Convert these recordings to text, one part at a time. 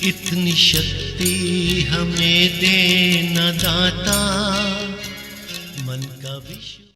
इतनी शक्ति हमें देना दाता, मन का विश्व।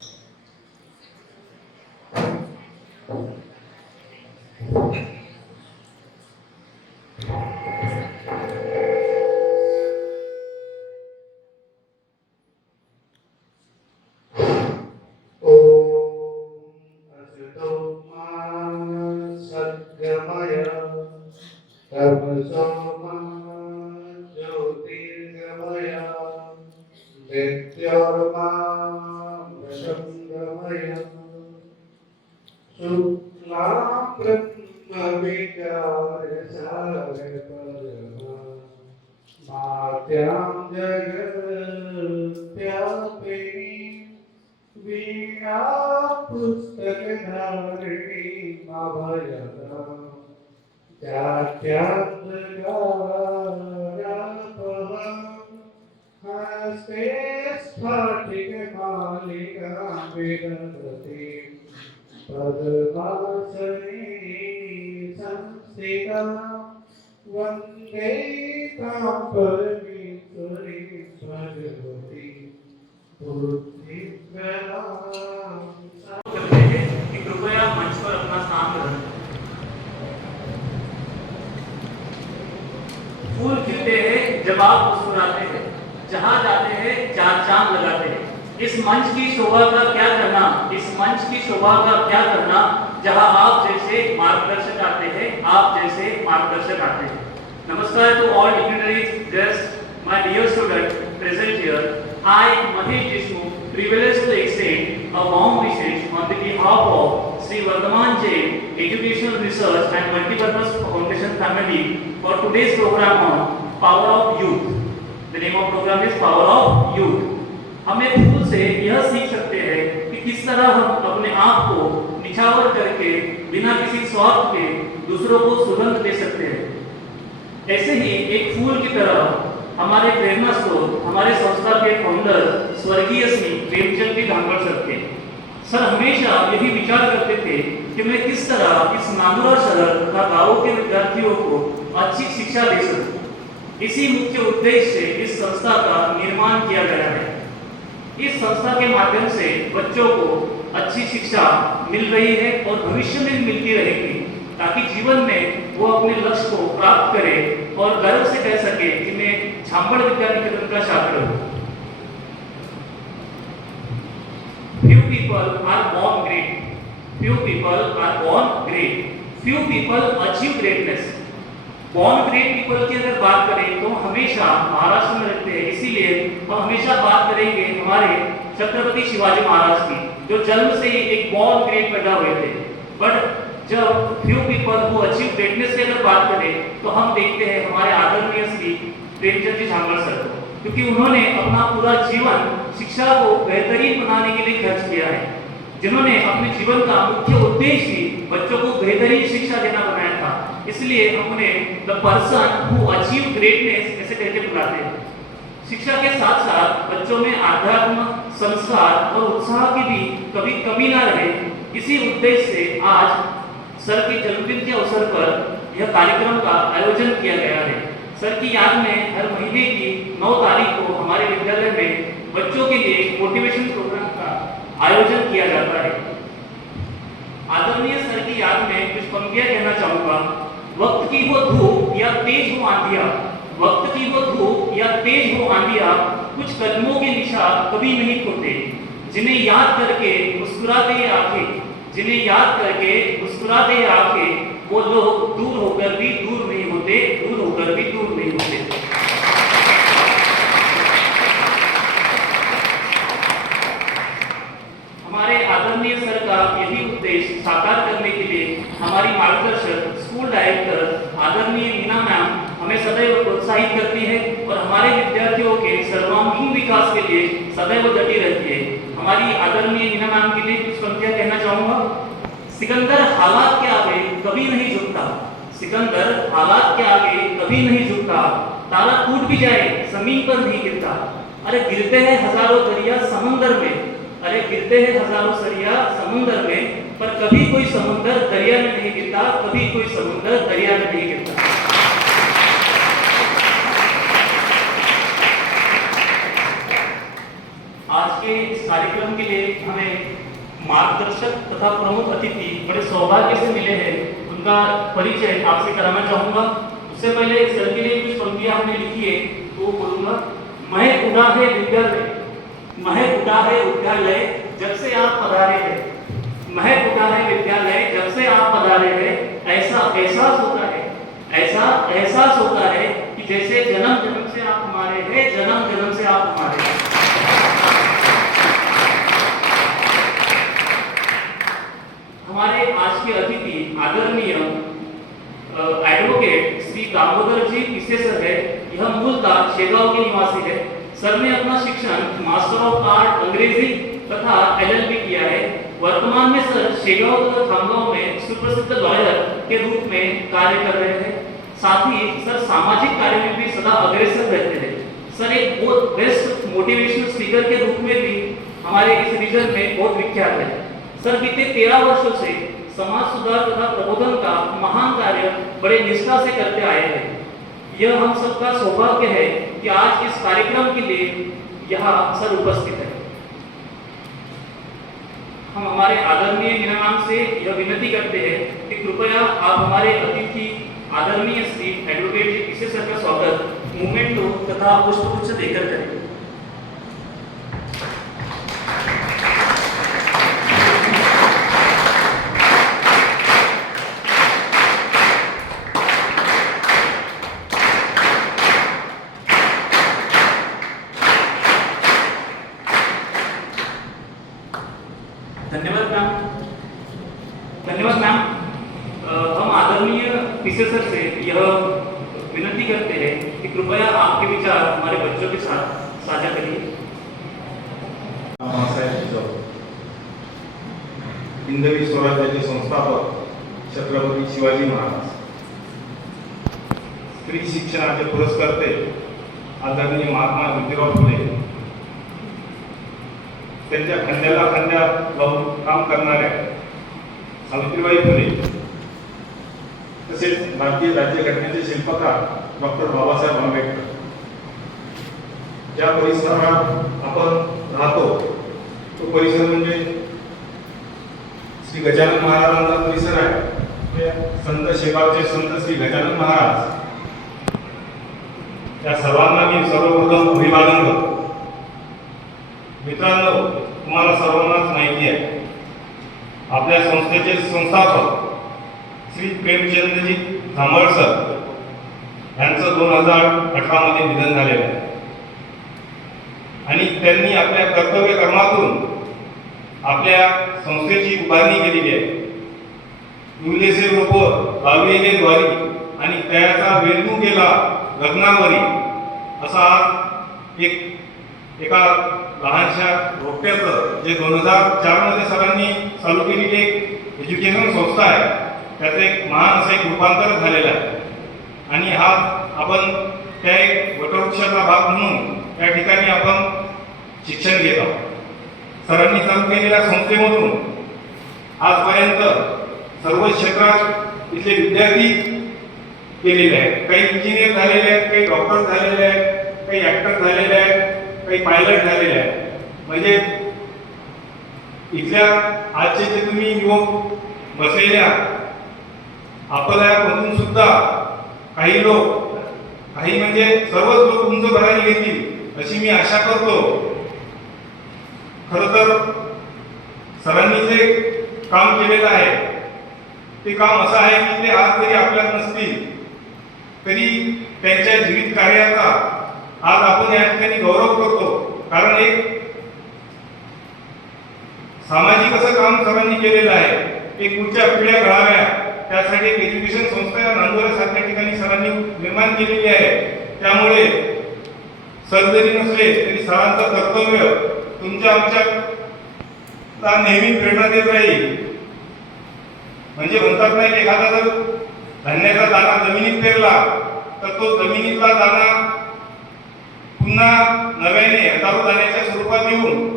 फूल खिलते हैं जब आप मुस्कुराते हैं, जहां जाते हैं चार चांद लगाते हैं। इस मंच की शोभा का क्या करना, इस मंच की शोभा का क्या करना, जहां आप जैसे मार्गदर्शक आते हैं, आप जैसे मार्गदर्शक आते हैं। नमस्कार to all dignitaries, guests, my dear student present here. I, Mahesh Deshmukh, privileged to extend a warm wishes on the behalf of Sri Vardhaman Jain Educational Research and Multipurpose Foundation family for today's program on Power of Youth. The name of program is Power of Youth. हमें फूल से यह सीख सकते हैं कि किस तरह हम अपने आप को निछावर करके बिना किसी स्वार्थ के दूसरों को सुगंध दे सकते हैं। ऐसे ही एक फूल की तरह हमारे प्रेरणा स्रोत, हमारे संस्था के फाउंडर स्वर्गीय श्री प्रेमचंद जी धांगड़ सर थे। सर हमेशा यही विचार करते थे कि मैं किस तरह इस नांदुरा शहर का गांवों के विद्यार्थियों को अच्छी शिक्षा दे सकूं। इसी मुख्य उद्देश्य से इस संस्था का निर्माण किया गया है। इस संस्था के माध्यम से बच्चों को अच्छी शिक्षा मिल रही है और भविष्य में मिलती रहेगी, ताकि जीवन में वो अपने लक्ष्य को प्राप्त करे और गर्व से कह सके कि मैं झांबड़ विद्या निकेतन का छात्र हूं। Few people are born great. Few people are born great. Few people achieve greatness. Born great people की अगर बात करें तो हमेशा महाराष्ट्र में रहते हैं, इसीलिए हम हमेशा बात करेंगे हमारे छत्रपति शिवाजी महाराज की, जो जन्म से ही एक born great पैदा हुए थे। बट जब few people who achieve greatness की अगर बात करें तो हम देखते हैं हमारे आदरणीय श्री प्रेमचंद जी धांगड़ सर को, क्योंकि उन्होंने अपना पूरा जीवन शिक्षा को बेहतरीन बनाने के लिए खर्च किया है, जिन्होंने अपने जीवन का मुख्य उद्देश्य ही बच्चों को बेहतरीन शिक्षा देना बनाया था। इसलिए हम उन्हें the person who achieve greatness ऐसे करके बुलाते हैं। शिक्षा के साथ साथ बच्चों में आध्यात्म, संस्कार और उत्साह की भी कभी कमी ना रहे, इसी उद्देश्य से आज सर के जन्मदिन के अवसर पर यह कार्यक्रम का आयोजन किया गया है। सर की याद में हर महीने की 9 तारीख को हमारे विद्यालय में बच्चों के लिए मोटिवेशन प्रोग्राम का आयोजन किया जाता है। आदरणीय सर की याद में कुछ पंक्तियां कहना चाहूंगा। वक्त की वो धूप या तेज हो आंधिया, वक्त की वो धूप या तेज हो आंधिया, कुछ कदमों के निशान कभी नहीं खोते, जिन्हें याद करके मुस्कुराते ये आंखें, जिन्हें याद करके मुस्कुराते ये आंखें, वो लोग दूर होकर भी दूर नहीं होते, दूर होकर भी दूर नहीं होते। हमारे आदरणीय सर का यही उद्देश्य साकार करने के लिए हमारी मार्गदर्शक स्कूल डायरेक्टर आदरणीय मीना मैम हमें सदैव प्रोत्साहित करती है और हमारे विद्यार्थियों के सर्वांगीण विकास के लिए सदैव डटी रहती है। हमारी आदरणीय मीना मैम के लिए कुछ पंक्तियां कहना चाहूंगा। सिकंदर हालात के आगे कभी नहीं झुकता, सिकंदर हालात के आगे कभी नहीं झुकता, तारा टूट भी जाए जमीन पर नहीं गिरता। अरे गिरते हैं हजारों दरिया समुंदर में, अरे गिरते हैं हजारों सरिया समुंदर में, पर कभी कोई समुंदर दरिया में नहीं गिरता, कभी कोई समुंदर दरिया में नहीं गिरता। हमें मार्गदर्शक तथा प्रमुख अतिथि बड़े सौभाग्य से मिले हैं, उनका परिचय आपसे कराना चाहूँगा। उससे पहले सर के लिए कुछ पंक्तियाँ हमने लिखी है तो वो बोलूँगा। महक उड़ा है विद्यालय, महक उड़ा है विद्यालय जब से आप पधारे हैं, महक उड़ा है विद्यालय जब से आप पधारे हैं। ऐसा एहसास होता है, ऐसा एहसास होता है कि जैसे जन्म जन्म से आप हमारे हैं, जन्म जन्म से आप हमारे हैं। हमारे आज के अतिथि आदरणीय एडवोकेट श्री दामोदर जी पिसे सर है। यह मूलतः शेगांव के निवासी है। सर ने अपना शिक्षण मास्टर ऑफ आर्ट अंग्रेजी तथा एलएलबी किया है। वर्तमान में सर शेगांव तथा खामगांव में सुप्रसिद्ध लॉयर के रूप में कार्य कर रहे हैं। साथ ही सर सामाजिक कार्य में भी सदा अग्रसर रहते हैं। सर एक बहुत बेस्ट मोटिवेशनल स्पीकर के रूप में भी हमारे इस रीजन में बहुत विख्यात है। सर बीते 13 वर्षों से समाज सुधार तथा प्रबोधन का महान कार्य बड़े निष्ठा से करते आए हैं। यह हम सबका सौभाग्य है कि आज इस कार्यक्रम के लिए यहाँ सर उपस्थित है। हम हमारे आदरणीय निरानाम से यह विनती करते हैं कि कृपया आप हमारे अतिथि आदरणीय श्री एडवोकेट जी पिसे सर का स्वागत मूवमेंटो तथा पुष्पगुच्छ देकर करें। धन्यवाद मैम, धन्यवाद मैम। हम आदरणीय पिसे सर से यह विनती करते हैं कि कृपया आपके विचार हमारे बच्चों के साथ साझा करिए। हिंदवी स्वराज्याचे संस्थापक छत्रपती शिवाजी महाराज, स्त्री शिक्षणाचे पुरस्कर्ते आदरणीय महात्मा ज्योतिराव फुले, त्यांच्या खांद्याला खांद्या लावून काम करणाऱ्या सावित्रीबाई फुले, तसेच भारतीय राज्यघटनेचे शिल्पकार डॉक्टर बाबासाहेब आंबेडकर, ज्या परिसरात आपण राहतो तो परिसर म्हणजे श्री गजानन महाराजांचा परिसर आहे। संत शेगावचे संत श्री गजानन महाराज या सर्वांना मी सर्वप्रथम अभिवादन करतो। मित्रांनो, तुम्हाला सर्वांनाच माहिती आहे आपल्या संस्थेचे संस्थापक श्री प्रेमचंदजी झांबळ सर यांचं 2018 मध्ये निधन झालेलं आहे आणि त्यांनी आपल्या कर्तव्य कर्मातून आपल्या संस्थेची उभारणी केलेली आहे। फुलेसे रोप लावलेले द्वारी आणि तयाचा वेलू गेला लग्नावरी असा एका लहानशा रोप्याचं जे 2004 मध्ये सरांनी चालू केलेली एक एज्युकेशन संस्था आहे त्याचं एक महान असं एक रूपांतर झालेलं आहे आणि हा आपण त्या एक वटवृक्षाचा भाग म्हणून या ठिकाणी आपण शिक्षण घेत आहोत। सरांनी चालू केलेल्या संस्थेमधून आजपर्यंत सर्व क्षेत्रात इथले विद्यार्थी गेलेले आहेत। काही इंजिनियर झालेले आहेत, काही डॉक्टर झालेले आहेत, काही ऍक्टर झालेले आहेत, काही पायलट झालेले आहेत। म्हणजे इथल्या आजचे जे तुम्ही युवक बसलेल्या आपल्यामधून सुद्धा काही लोक, काही म्हणजे सर्वच लोक तुमचं भरारी घेतील अशी मी आशा करतो। खरं तर सरांनी जे काम केलेलं आहे ते काम असं आहे की ते आज जरी आपल्यात नसतील तरी त्यांच्या जीवित कार्याचा आज आपण या ठिकाणी गौरव करतो। कारण एक सामाजिक असं काम सरांनी केलेलं आहे, एक पुढच्या पिढ्या घडाव्या त्यासाठी एक एज्युकेशन संस्था नांदोऱ्यासारख्या ठिकाणी सरांनी निर्माण केलेली आहे। त्यामुळे सर जरी नसले तरी सरांचं कर्तव्य तुमच्या आमच्या नेहमी प्रेरणा देत राहील। म्हणजे म्हणतात नाही की एखादा जर धान्याचा दाणा जमिनीत पेरला तर तो जमिनीतला दाणा पुन्हा नव्याने हजारो दाण्याच्या स्वरूपात येऊन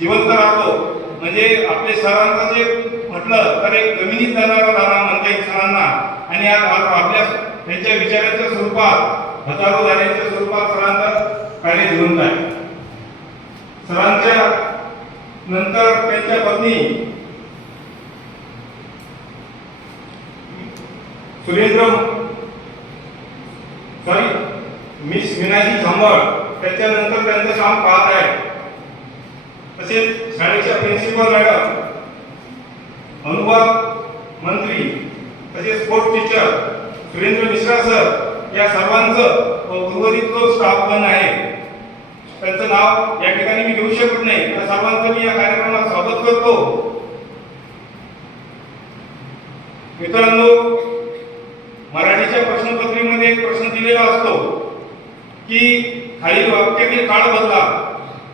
जिवंत राहतो। म्हणजे आपले सरांचं जे म्हटलं तर एक जमिनीत जाणारा दाणा म्हणता येईल सरांना आणि आपल्या त्यांच्या विचाराच्या स्वरूपात हजारो दाण्याच्या स्वरूपात सरांचं कार्य जिवंत आहे। सरांच्या नंतर त्यांच्या पत्नी मिस मीनाजी झांबळ, त्याच्यानंतर त्यांचं काम पाहत आहे. तसेच शाळेच्या प्रिन्सिपल मॅडम, अनुभव मंत्री, तसेच sports teacher Surendra Mishra sir, या सर्वांचं उर्वरित जो स्टाफ पण आहे त्यांचं नाव या ठिकाणी मी घेऊ शकत नाही. त्या सर्वांचं मी या कार्यक्रमात स्वागत करतो. मित्रांनो, मराठीच्या प्रश्नपत्रिकेमध्ये एक प्रश्न दिलेला असतो की खालील वाक्यातील काळ बदला.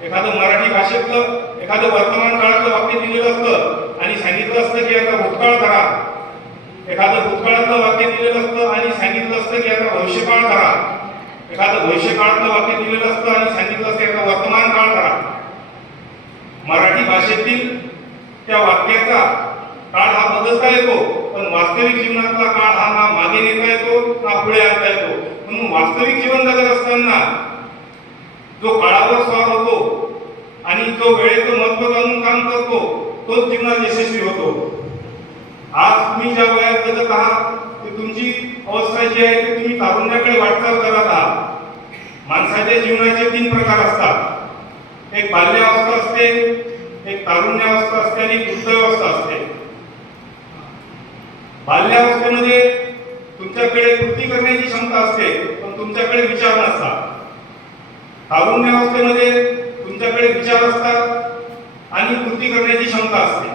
एखादं मराठी भाषेतलं एखादं वर्तमान काळातलं वाक्य दिलेलं असतं आणि सांगितलं असतं की आता भूतकाळ करा. एखादं भूतकाळातलं वाक्य दिलेलं असतं आणि सांगितलं असतं की आता भविष्यकाळ करा. एखादं भविष्यकाळातलं वाक्य दिलेलं असतं आणि सांगितलं असतं की आता वर्तमान काळ करा. मराठी भाषेतील त्या वाक्याचा काळ हा बदलता येतो, पण वास्तविक जीवनातला काळ हा ना मागे नेता येतो ना पुढे आणता येतो. म्हणून वास्तविक जीवन जगत असताना जो काळावर स्वार होतो आणि जो वेळेचं महत्त्व जाणून काम करतो तोच जीवनात यशस्वी होतो. आज तुम्ही ज्या वयात जगत आहात ते तुमची अवस्था जी आहे ती तुम्ही तारुण्याकडे वाटचाल करत आहात. माणसाच्या जीवनाचे 3 प्रकार असतात. एक बाल्यावस्था असते, एक तारुण्यावस्था असते आणि एक वृद्धावस्था असते. बाल्यावस्थेमध्ये तुमच्याकडे कृती करण्याची क्षमता असते, पण तुमच्याकडे विचार नसतात. तारुण्यावस्थेमध्ये तुमच्याकडे विचार असतात आणि कृती करण्याची क्षमता असते.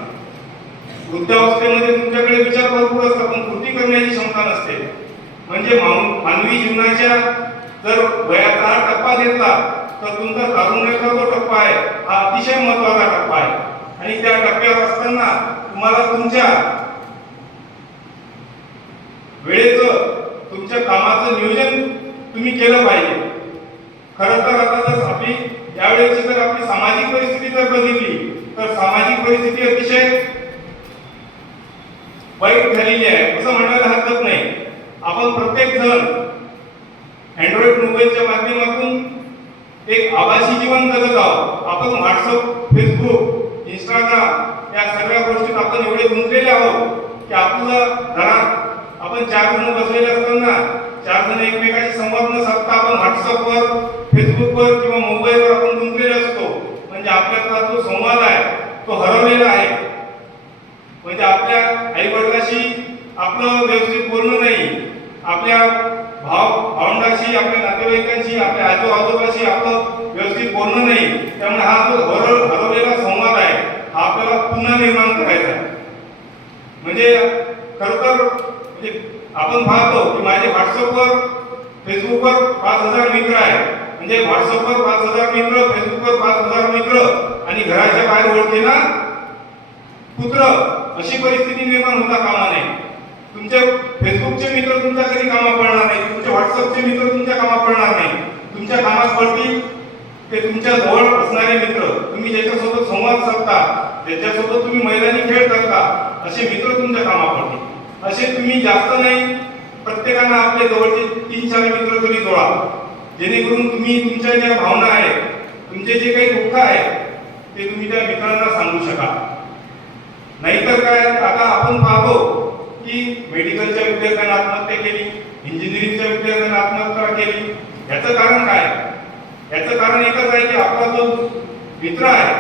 वृद्धावस्थेमध्ये तुमच्याकडे विचार भरपूर असतात, पण कृती करण्याची क्षमता नसते. म्हणजे मानवी जीवनाच्या जर वयाचा हा टप्पा घेतला तर तुमचा तारुण्याचा जो टप्पा आहे हा अतिशय महत्त्वाचा टप्पा आहे. आणि त्या टप्प्यावर असताना तुम्हाला तुमच्या वेळेचं, तुमच्या कामाचं नियोजन तुम्ही केलं पाहिजे. खरं तर आता जर आपली यावेळेची जर आपली सामाजिक परिस्थिती जर बघितली तर सामाजिक परिस्थिती अतिशय वाईट झालेली आहे असं म्हणायला हरकत नाही. आपण प्रत्येक जण अँड्रॉइड मोबाईलच्या माध्यमातून एक आभासी जीवन जगत आहोत. आपण व्हॉट्सअप, फेसबुक, इंस्टाग्राम या सगळ्या गोष्टीत आपण एवढे गुंतलेले आहोत की आपलं घरात आपण 4 जण बसलेले असताना 4 जण एकमेकांशी संवाद न साधता आपण व्हॉट्सअपवर, फेसबुकवर किंवा मोबाईलवर आपण गुंतलेले असतो. म्हणजे आपल्यातला जो संवाद आहे तो हरवलेला आहे. म्हणजे आपल्या आई वडिलांशी आपलं व्यवस्थित बोलणं नाही, आपल्या भावंडाशी, आपल्या नातेवाईकांशी, आपल्या आजोबाशी आपलं व्यवस्थित बोलणं नाही. त्यामुळे हा जो हरवलेला संवाद आहे हा आपल्याला पुन्हा निर्माण करायचा आहे. म्हणजे खरं तर म्हणजे आपण पाहतो की माझे व्हॉट्सअपवर, फेसबुकवर 5000 मित्र आहेत. म्हणजे व्हॉट्सअपवर 5000 मित्र, फेसबुकवर 5000 मित्र आणि घराच्या बाहेर ओळखीना पुत्र, अशी परिस्थिती निर्माण होता कामा नये. तुमचे फेसबुकचे मित्र तुमच्या घरी कामा पडणार नाही, तुमचे व्हॉट्सअपचे मित्र तुमच्या कामा पडणार नाही. तुमच्या कामात पडतील ते तुमच्या जवळ असणारे मित्र, तुम्ही ज्याच्यासोबत संवाद साधता, ज्याच्यासोबत तुम्ही मैदानी खेळ करता, असे मित्र तुमच्या कामा पडतील. असे तुम्ही जास्त नाही, प्रत्येकानं आपल्या जवळचे 3-4 मित्र तरी जोडा, जेणेकरून तुम्ही तुमच्या ज्या भावना आहेत, तुमचे जे काही दुःख आहे ते तुम्ही त्या मित्रांना सांगू शकाल. नाहीतर काय, आता आपण पाहतो की मेडिकलच्या विद्यार्थ्यांना आत्महत्या केली, इंजिनिअरिंगच्या विद्यार्थ्यांना आत्महत्या केली. याचं कारण काय? याचं कारण एकच आहे की आपला जो मित्र आहे,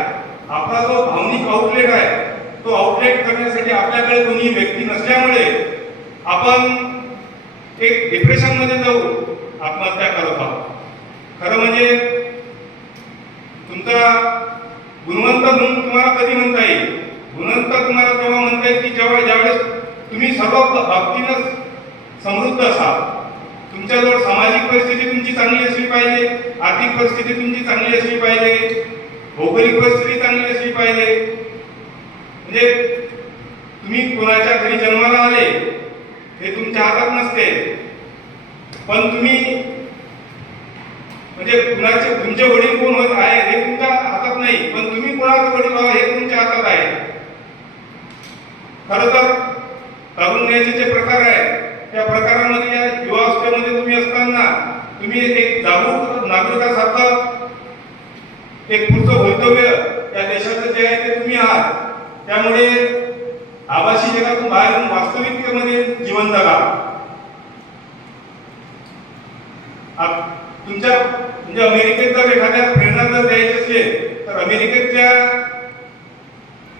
आपला जो भावनिक आउटलेट आहे, तो आउटलेट करण्यासाठी आपल्याकडे कोणी व्यक्ती नसल्यामुळे आपण एक डिप्रेशन मध्ये जाऊ आत्महत्या करत आहोत. खरं म्हणजे तुमचा गुणवंत म्हणून तुम्हाला कधी म्हणता येईल? गुणवंत तुम्हाला तेव्हा म्हणता येईल की ज्यावेळेस तुम्ही सर्व बाबतीनं समृद्ध असाल. तुमच्याजवळ सामाजिक परिस्थिती तुमची चांगली असली पाहिजे, आर्थिक परिस्थिती तुमची चांगली असली पाहिजे, भौगोलिक परिस्थिती चांगली असली पाहिजे. म्हणजे तुम्ही कोणाच्या घरी जन्माला आले हे तुमच्या हातात नसते, पण तुम्ही म्हणजे तुमचे वडील कोण होत आहे हे तुमच्या हातात नाही, पण तुम्ही कोणाचे वडील व्हावे हे तुमच्या हातात आहे. खरं तर तारुण्याचे जे प्रकार आहेत त्या प्रकारामध्ये या युवावस्थेमध्ये तुम्ही असताना तुम्ही एक जागरूक नागरिकासारखं एक पुढचं भवितव्य या देशाचं जे आहे ते आहात, त्यामुळे आभासी जगातून बाहेर येऊन वास्तविकतेमध्ये जीवन जगा. तुमच्या म्हणजे अमेरिकेत जर एखाद्या प्रेरणा जर द्यायची असेल तर अमेरिकेच्या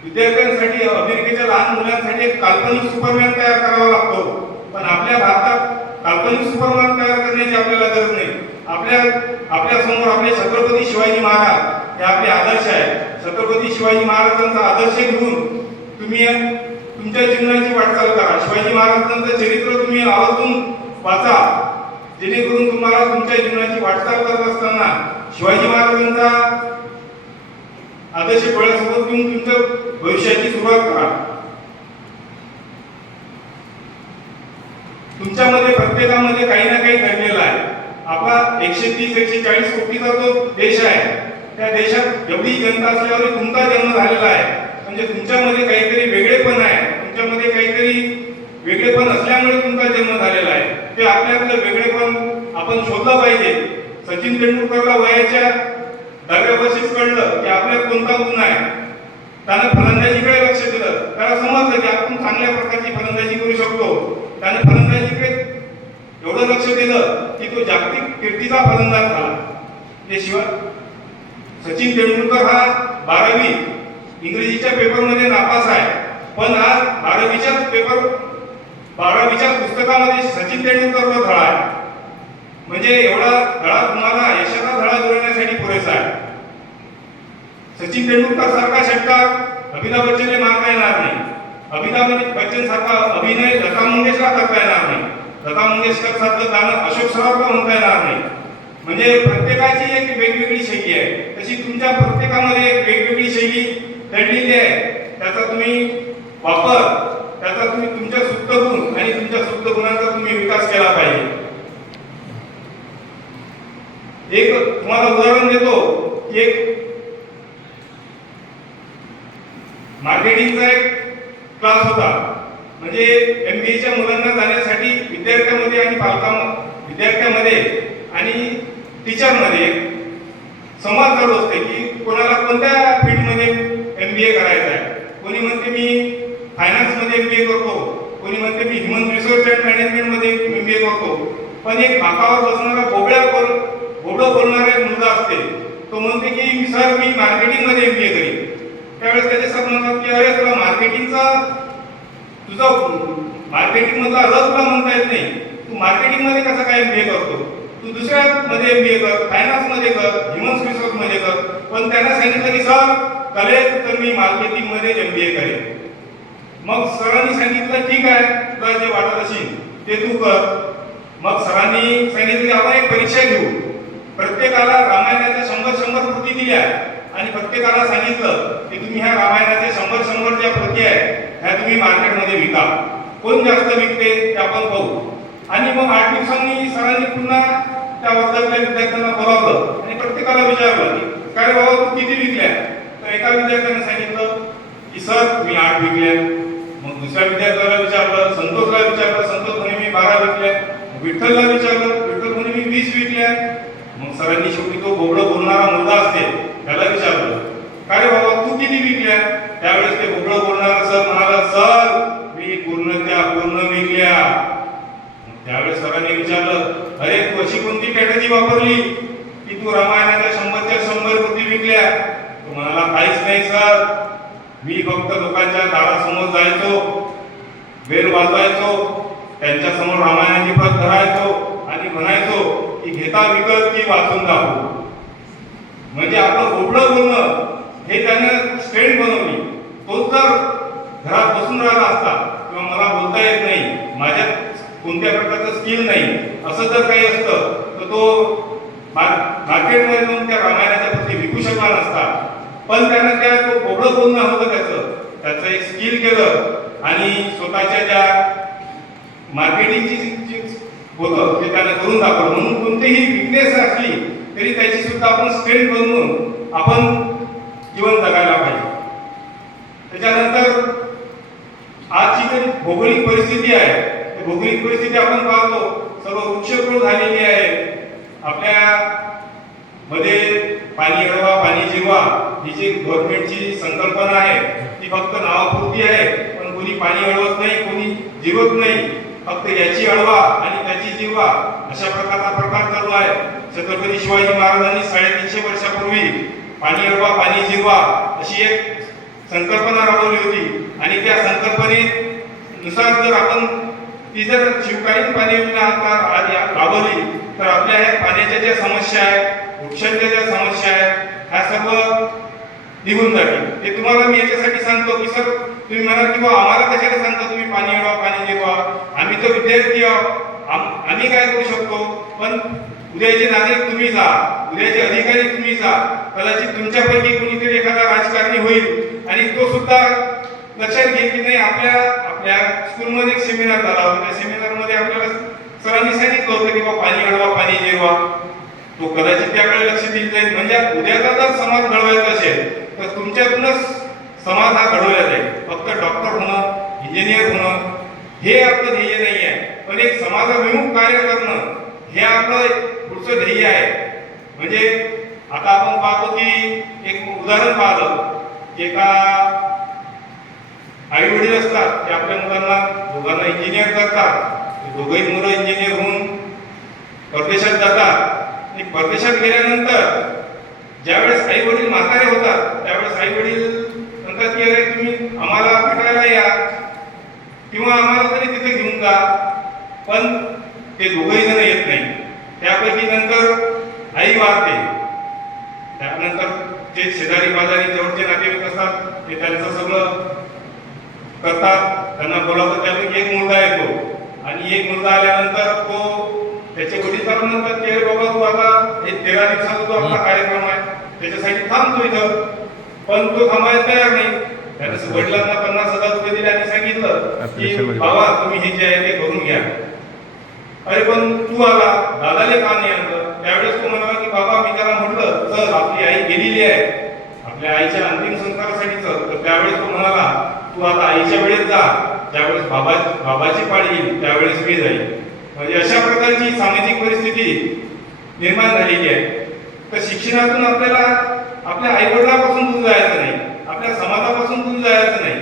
विद्यार्थ्यांसाठी, अमेरिकेच्या लहान मुलांसाठी एक काल्पनिक सुपरमॅन तयार करावा लागतो. पण आपल्या भारतात काल्पनिक सुपरमॅन तयार करण्याची आपल्याला गरज नाही. आपल्या समोर आपले छत्रपती शिवाजी महाराज हे आपले आदर्श आहे. छत्रपती शिवाजी महाराजांचा आदर्श घेऊन तुम्ही तुमच्या जीवनाची वाटचाल करा. शिवाजी महाराजांचं चरित्र तुम्ही आवर्जून वाचा, जेणेकरून तुम्हाला तुमच्या जीवनाची वाटचाल करत असताना शिवाजी महाराजांचा आदर्श डोळ्यासोबत घेऊन तुमच्या भविष्याची सुरुवात करा. तुमच्यामध्ये प्रत्येकामध्ये काही ना काही घडलेलं आहे. आपला 130-140 कोटीचा जो देश आहे, त्या देशात एवढी जनता असल्यावर तुमचा जन्म झालेला आहे. म्हणजे तुमच्यामध्ये काहीतरी वेगळेपण आहे, तुमच्यामध्ये काहीतरी वेगळेपण असल्यामुळे तुमचा जन्म झालेला आहे. ते आपल्यातलं वेगळेपण आपण शोधलं पाहिजे. सचिन तेंडुलकरला वयाच्या 10व्या वर्षीच कळलं की आपल्यात कोणता गुण आहे. त्यानं फलंदाजीकडे लक्ष दिलं, त्याला समजलं की आपण चांगल्या प्रकारची फलंदाजी करू शकतो. त्याने फलंदाजीकडे एवढं लक्ष दिलं की तो जागतिक कीर्तीचा फलंदाज झाला. शिवाय सचिन तेंडुलकर हा 12वी इंग्रजीच्या पेपरमध्ये नापास आहे, पण आज 12वीच्या पुस्तकामध्ये सचिन तेंडुलकरचा धडा आहे. म्हणजे एवढा धडा तुम्हाला यशाचा धडा जोडण्यासाठी पुरेसा आहे. सचिन तेंडुलकर सारखा षटकार अमिताभ बच्चनला मारता येणार नाही. अमिताभ बच्चन सारखा अभिनय लता मंगेशकर करता येणार नाही. लता मंगेशकर सारखं गाणं अशोक सराफला म्हणता येणार नाही. म्हणजे प्रत्येकाची एक वेगवेगळी शैली आहे. तशी तुमच्या प्रत्येकामध्ये एक वेगवेगळी शैली दडलेली आहे. त्याचा तुम्ही वापर, त्याचा तुम्ही तुमच्या सुप्त गुण आणि तुमच्या सुप्त गुणांचा तुम्ही विकास केला पाहिजे. एक तुम्हाला उदाहरण देतो की एक मार्केटिंगचा एक क्लास होता. म्हणजे MBA च्या मुलांना जाण्यासाठी विद्यार्थ्यांमध्ये आणि टीचरमध्ये संवाद चालू असते की कोणाला कोणत्या फील्डमध्ये MBA करायचं आहे. कोणी म्हणते मी फायनान्समध्ये MBA करतो, कोणी म्हणते मी ह्युमन रिसोर्स अँड मॅनेजमेंटमध्ये MBA करतो. पण एक बाकावर बसणारा बोबडं बोलणारा एक मुलगा असते, तो म्हणते की सर मी मार्केटिंगमध्ये MBA करीन. त्यावेळेस त्याचे सर म्हणतात की अरे तुला तुझा मार्केटिंग मधला रस तुला म्हणता येत नाही, तू मार्केटिंग मध्ये कसं काय MBA करतो, तू दुसऱ्या मध्ये MBA कर, फायनान्स मध्ये कर, ह्युमन रिसोर्स मध्ये कर. पण त्यांना सांगितलं की सर करेल तर मी मार्केटिंग मध्ये MBA करेन. मग सरांनी सांगितलं ठीक आहे, तुला जे वाटत असेल ते तू कर. मग सरांनी सांगितलं की आपण एक परीक्षा घेऊ. प्रत्येकाला रामायणाच्या 100 प्रती दिल्या आणि प्रत्येकाला सांगितलं की तुम्ही ह्या रामायणाचे 100 ज्या प्रती आहेत ह्या तुम्ही मार्केटमध्ये विका. कोण जास्त विकते ते आपण पाहू. आणि मग 8 दिवसांनी सरांनी पुन्हा त्या वर्गातल्या विद्यार्थ्यांना बोलावलं आणि प्रत्येकाला विचारलं की काय बाबा तू किती विकल्या. तर एका विद्यार्थ्याने सांगितलं की सर मी 8 विकल्या. मग दुसऱ्या विद्यार्थ्याला विचारलं, संतोषला विचारलं, संतोष म्हणे मी 12 विकल्या. विठ्ठलला विचारलं, विठ्ठल म्हणे मी 20 विकल्या. मग सरांनी शेवटी तो बोबडं बोलणारा मुलगा असते त्याला विचारलं काय बाबा तू किती विकल्या. त्यावेळेस ते बोबडं बोलणारा सर म्हणाला सर मी पूर्ण विकल्या. त्यावेळेस सरांनी विचारलं अरे तू अशी कोणती स्ट्रॅटेजी वापरली की तू रामायणाच्या 100 प्रती विकल्या. तो म्हणाला काहीच नाही सर, मी फक्त लोकांच्या दारासमोर जायचो, बेल वाजवायचो, त्यांच्या समोर रामायणाची प्रत धरायचो आणि म्हणायचो की घेता विकत की वाचून दाखवू. म्हणजे आपलं बोबडं बोलणं हे त्यानं स्ट्रेंथ बनवली. तो जर घरात बसून राहिला असता किंवा मला बोलता येत नाही, माझ्यात कोणत्या प्रकारचं स्किल नाही असं जर काही असतं तर तो मार्केटमध्ये जाऊन त्या रामायणाच्या प्रती विकू शकला नसता. पण त्यानं तो बोबडं बोलणं होतं त्याचं एक स्किल केलं आणि स्वतःच्या ज्या मार्केटिंगची होतं ते त्यानं करून दाखवलं. म्हणून कोणतीही विकनेस असली तरी त्याची सुद्धा आपण स्ट्रेंथ बनवून आपण जीवन जगायला पाहिजे. त्याच्यानंतर आजची जी भौगोलिक परिस्थिती आहे, भौगोलिक परिस्थिती आपण पाहतो सर्व वृक्षतोड झालेली आहे. आपल्या मध्ये पाणी अडवा पाणी जिरवा ही जी गव्हर्नमेंटची संकल्पना आहे ती फक्त नावापुरती आहे, पण कोणी पाणी अडवत नाही, कोणी जिरवत नाही. फक्त याची अडवा आणि त्याची जिरवा अशा प्रकारचा प्रकार चालू आहे. छत्रपती शिवाजी महाराजांनी 350 वर्षापूर्वी पाणी अडवा पाणी जिरवा अशी एक संकल्पना राबवली होती आणि त्या संकल्पनेनुसार जर आपण ती जर शिवकालीन पाणी योजना राबवली तर आपल्या ह्या पाण्याच्या ज्या समस्या आहेत, वृक्षांच्या ज्या समस्या आहेत, ह्या सर्व निघून जातील. ते तुम्हाला मी याच्यासाठी सांगतो की सर तुम्ही म्हणाल की आम्हाला कशाला सांगता तुम्ही पाणी अडवा पाणी जिरवा, आम्ही तर विद्यार्थी आहोत, आम्ही काय करू शकतो. पण उद्याचे नागरिक तुम्ही जा, उद्याचे अधिकारी तुम्ही जा. कदाचित तुमच्यापैकी कोणीतरी एखादा राजकारणी होईल आणि तो सुद्धा लक्षात घेईल की नाही आपल्या स्कूलमध्ये एक सेमिनार झाला होता, त्या सेमिनारमध्ये आपल्याला सरांनी सांगितलं होतं की पाणी अडवा पाणी जिरवा. तो कदाचित त्याकडे लक्ष दिलं जाईल. म्हणजे उद्याचा जर समाज घडवायचा असेल तर तुमच्यातूनच समाज हा घडवला जाईल. फक्त डॉक्टर होणं, इंजिनियर होणं हे आपलं ध्येय नाही आहे, पण एक समाजाभिमुख कार्य करणं हे आपलं पुढचं ध्येय आहे. म्हणजे आता आपण पाहतो की एक उदाहरण पाहिलं की एका आई वडील असतात ते आपल्या मुलांना दोघांना इंजिनियर करतात. दोघंही मुलं इंजिनियर होऊन परदेशात जातात आणि परदेशात गेल्यानंतर ज्यावेळेस आई वडील म्हातारे होतात त्यावेळेस आई वडील म्हणतात की अरे तुम्ही आम्हाला भेटायला या किंवा आम्हाला तरी तिथे घेऊन जा. पण ते दोघंही जण येत नाही. त्यापैकी नंतर आई वारते. त्यानंतर जे शेजारी पाजारी जवळचे नातेवाईक असतात ते त्यांचं सगळं करतात, त्यांना बोलावतात. त्यापैकी एक मुलगा येतो आणि एक मुलगा आल्यानंतर तो त्याचे वडील त्याला म्हणतात की अरे बाबा तू आता हे 13 दिवसाचा जो आपला कार्यक्रम आहे त्याच्यासाठी थांबतो इथं. पण तो थांबायला तयार नाही. त्याने वडिलांना 50,000 रुपये दिले आणि सांगितलं की बाबा तुम्ही हे जे आहे ते करून घ्या. अरे पण तू आला, दादाले का नाही आणलं. त्यावेळेस तो म्हणाला की बाबा मी त्याला म्हटलं चल आपली आई गेलेली आहे आपल्या आईच्या अंतिम संस्कारासाठी चल. तर त्यावेळेस तो म्हणाला तू आता आईच्या वेळेस जा, ज्यावेळेस बाबाची पाळी येईल त्यावेळेस मी जाईल. म्हणजे अशा प्रकारची सामाजिक परिस्थिती निर्माण झालेली आहे. तर शिक्षणातून आपल्याला आपल्या आईवडिलांपासून दूर जायचं नाही, आपल्या समाजापासून दूर जायचं नाही.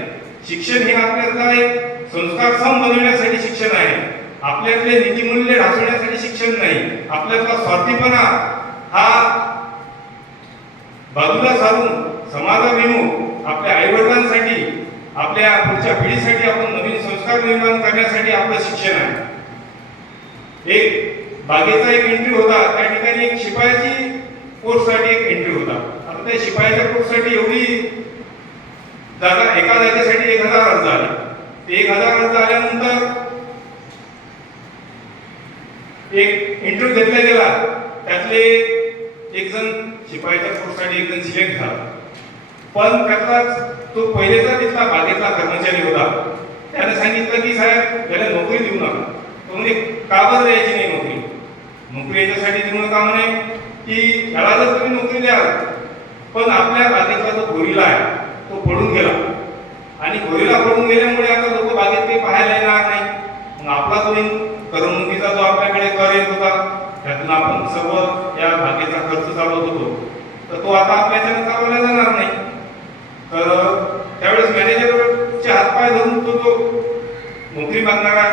शिक्षण हे आपल्याला एक संस्कारक्षम बनवण्यासाठी शिक्षण आहे. आपल्यातले नीतिमूल्य ढासळण्यासाठी शिक्षण नाही. आपल्यातला स्वार्थीपणा हा बाजूला सारून समाजाभिमुख आपल्या आईवडिलांसाठी आपल्या पुढच्या पिढीसाठी आपण नवीन संस्कार निर्माण करण्यासाठी आपलं शिक्षण आहे. एक बागेचा एक एंट्री होता, त्या ठिकाणी एक शिपायाची कोर्ससाठी एक एंट्री होता. आता त्या शिपायाच्या कोर्ससाठी एवढी जागा एका जागेसाठी 1000 अर्ज आले. ते 1000 अर्ज आल्यानंतर एक इंटरव्ह्यू घेतला गेला. त्यातले एक जण शिपायाच्या कोर्ससाठी एक जण सिलेक्ट झाला. पण त्यातलाच तो पहिलेचा तिथला बागेतला कर्मचारी होता. त्याने सांगितलं की साहेब याला नोकरी देऊ नका. तो म्हणजे का बरं द्यायची नाही नोकरी. नोकरी याच्यासाठी देऊ नका म्हणे की याला जर तुम्ही नोकरी द्याल पण आपल्या बागेतला जो गोरिला आहे तो पडून गेला आणि गोरिला पडून गेल्यामुळे आता लोक बागेत काही पाहायला येणार नाही. मग आपला तो करमणुकीचा जो आपल्याकडे कर येत होता त्यातून आपण सर्व या बागेचा खर्च चालवत होतो तर तो आता आपल्याच्याने चालवला जाणार नाही. तर त्यावेळेस मॅनेजरचे हातपाय धरून तो नोकरी मागणारा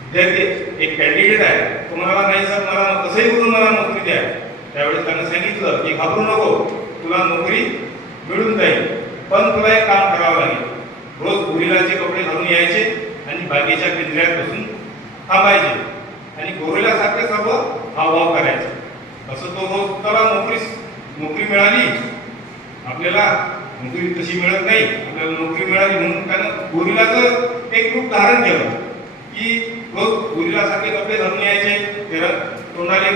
विद्यार्थी एक कॅन्डिडेट आहे तो म्हणाला नाही सर मला कसंही करून मला नोकरी द्या. त्यावेळेस त्यानं सांगितलं की घाबरू नको, तुला नोकरी मिळून जाईल, पण तुला एक काम करावं लागेल. रोज गोरिलाचे कपडे घालून यायचे आणि बागेच्या पिंजऱ्यात बसून थांबायचे आणि गोरिलासारखे सर्व हावभाव करायचे. असं तो रोज त्याला नोकरी मिळाली. आपल्याला नोकरी तशी मिळत नाही, आपल्याला नोकरी मिळाली म्हणून त्यानं गोरिलाचं एक रूप धारण केलं की रोज गोरिलासारखे कपडे घालून यायचे, तोंडाले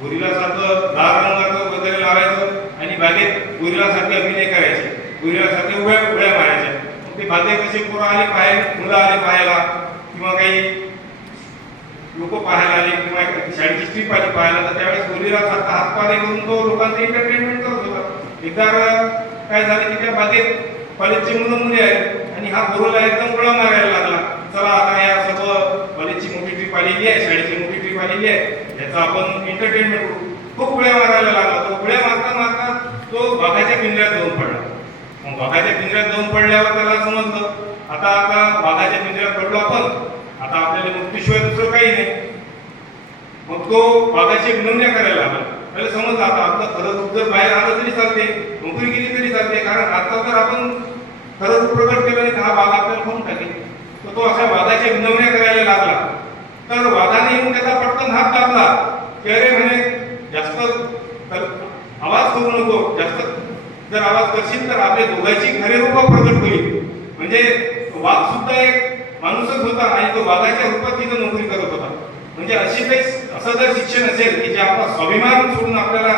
गोरिलासारखं लाल रंगाचं वगैरे लावायचं आणि बागेत गोरिलासारखे अभिनय करायचे, गोरिलासारखे उड्या मारायचे. मग ते बागेत कसे पोरं आले पाहायला, मुलं आले पाहायला किंवा काही लोक पाहायला आले किंवा शाळेची ट्रिप आली पाहायला तर त्यावेळेस गोरिलासारखा हातपाय करून तो लोकांचं एंटरटेनमेंट करत होता. एकदा काय झालं की त्या बागेत कॉलेजची मुलं मुली आहेत आणि हा गोरिला एकदम उड्या मारायला लागला. चला आता या सर्व कॉलेजची मोठी ट्रिप आलेली आहे, शाळेची मोठी ट्रिप आलेली आहे, याचा आपण एंटरटेनमेंट करू. खूप उड्या मारायला लागला. तो उड्या मारता मारता तो वाघाच्या पिंजऱ्यात जाऊन पडला. मग वाघाच्या पिंजऱ्यात जाऊन पडल्यावर त्याला समजलं आता वाघाच्या पिंजऱ्यात पडलो आपण, आता आपल्याला मुक्तीशिवाय दुसरं काही नाही. मग तो वाघाची विनवण्या करायला लागला. त्याला समजलं आता आपलं खरं रूप जर बाहेर आलं तरी चालते, नोकरी केली तरी चालते, कारण आता जर आपण खरं रूप प्रकट केलं नाही तर हा वाघ आपल्याला खाऊन टाकेल. तर तो अशा वाघाच्या विनवण्या करायला लागला. तर वाघाने येऊन त्याचा पटकन हात दाबला की अरे म्हणे जास्त आवाज करू नको, जास्त जर आवाज करशील तर आपल्या दोघांची खरे रूप प्रकट होईल. म्हणजे वाघ सुद्धा एक माणूसच होता आणि तो वाघाच्या रूपात तिथं नोकरी करत होता. म्हणजे अशी काही असं जर शिक्षण असेल की जे आपला स्वाभिमान सोडून आपल्याला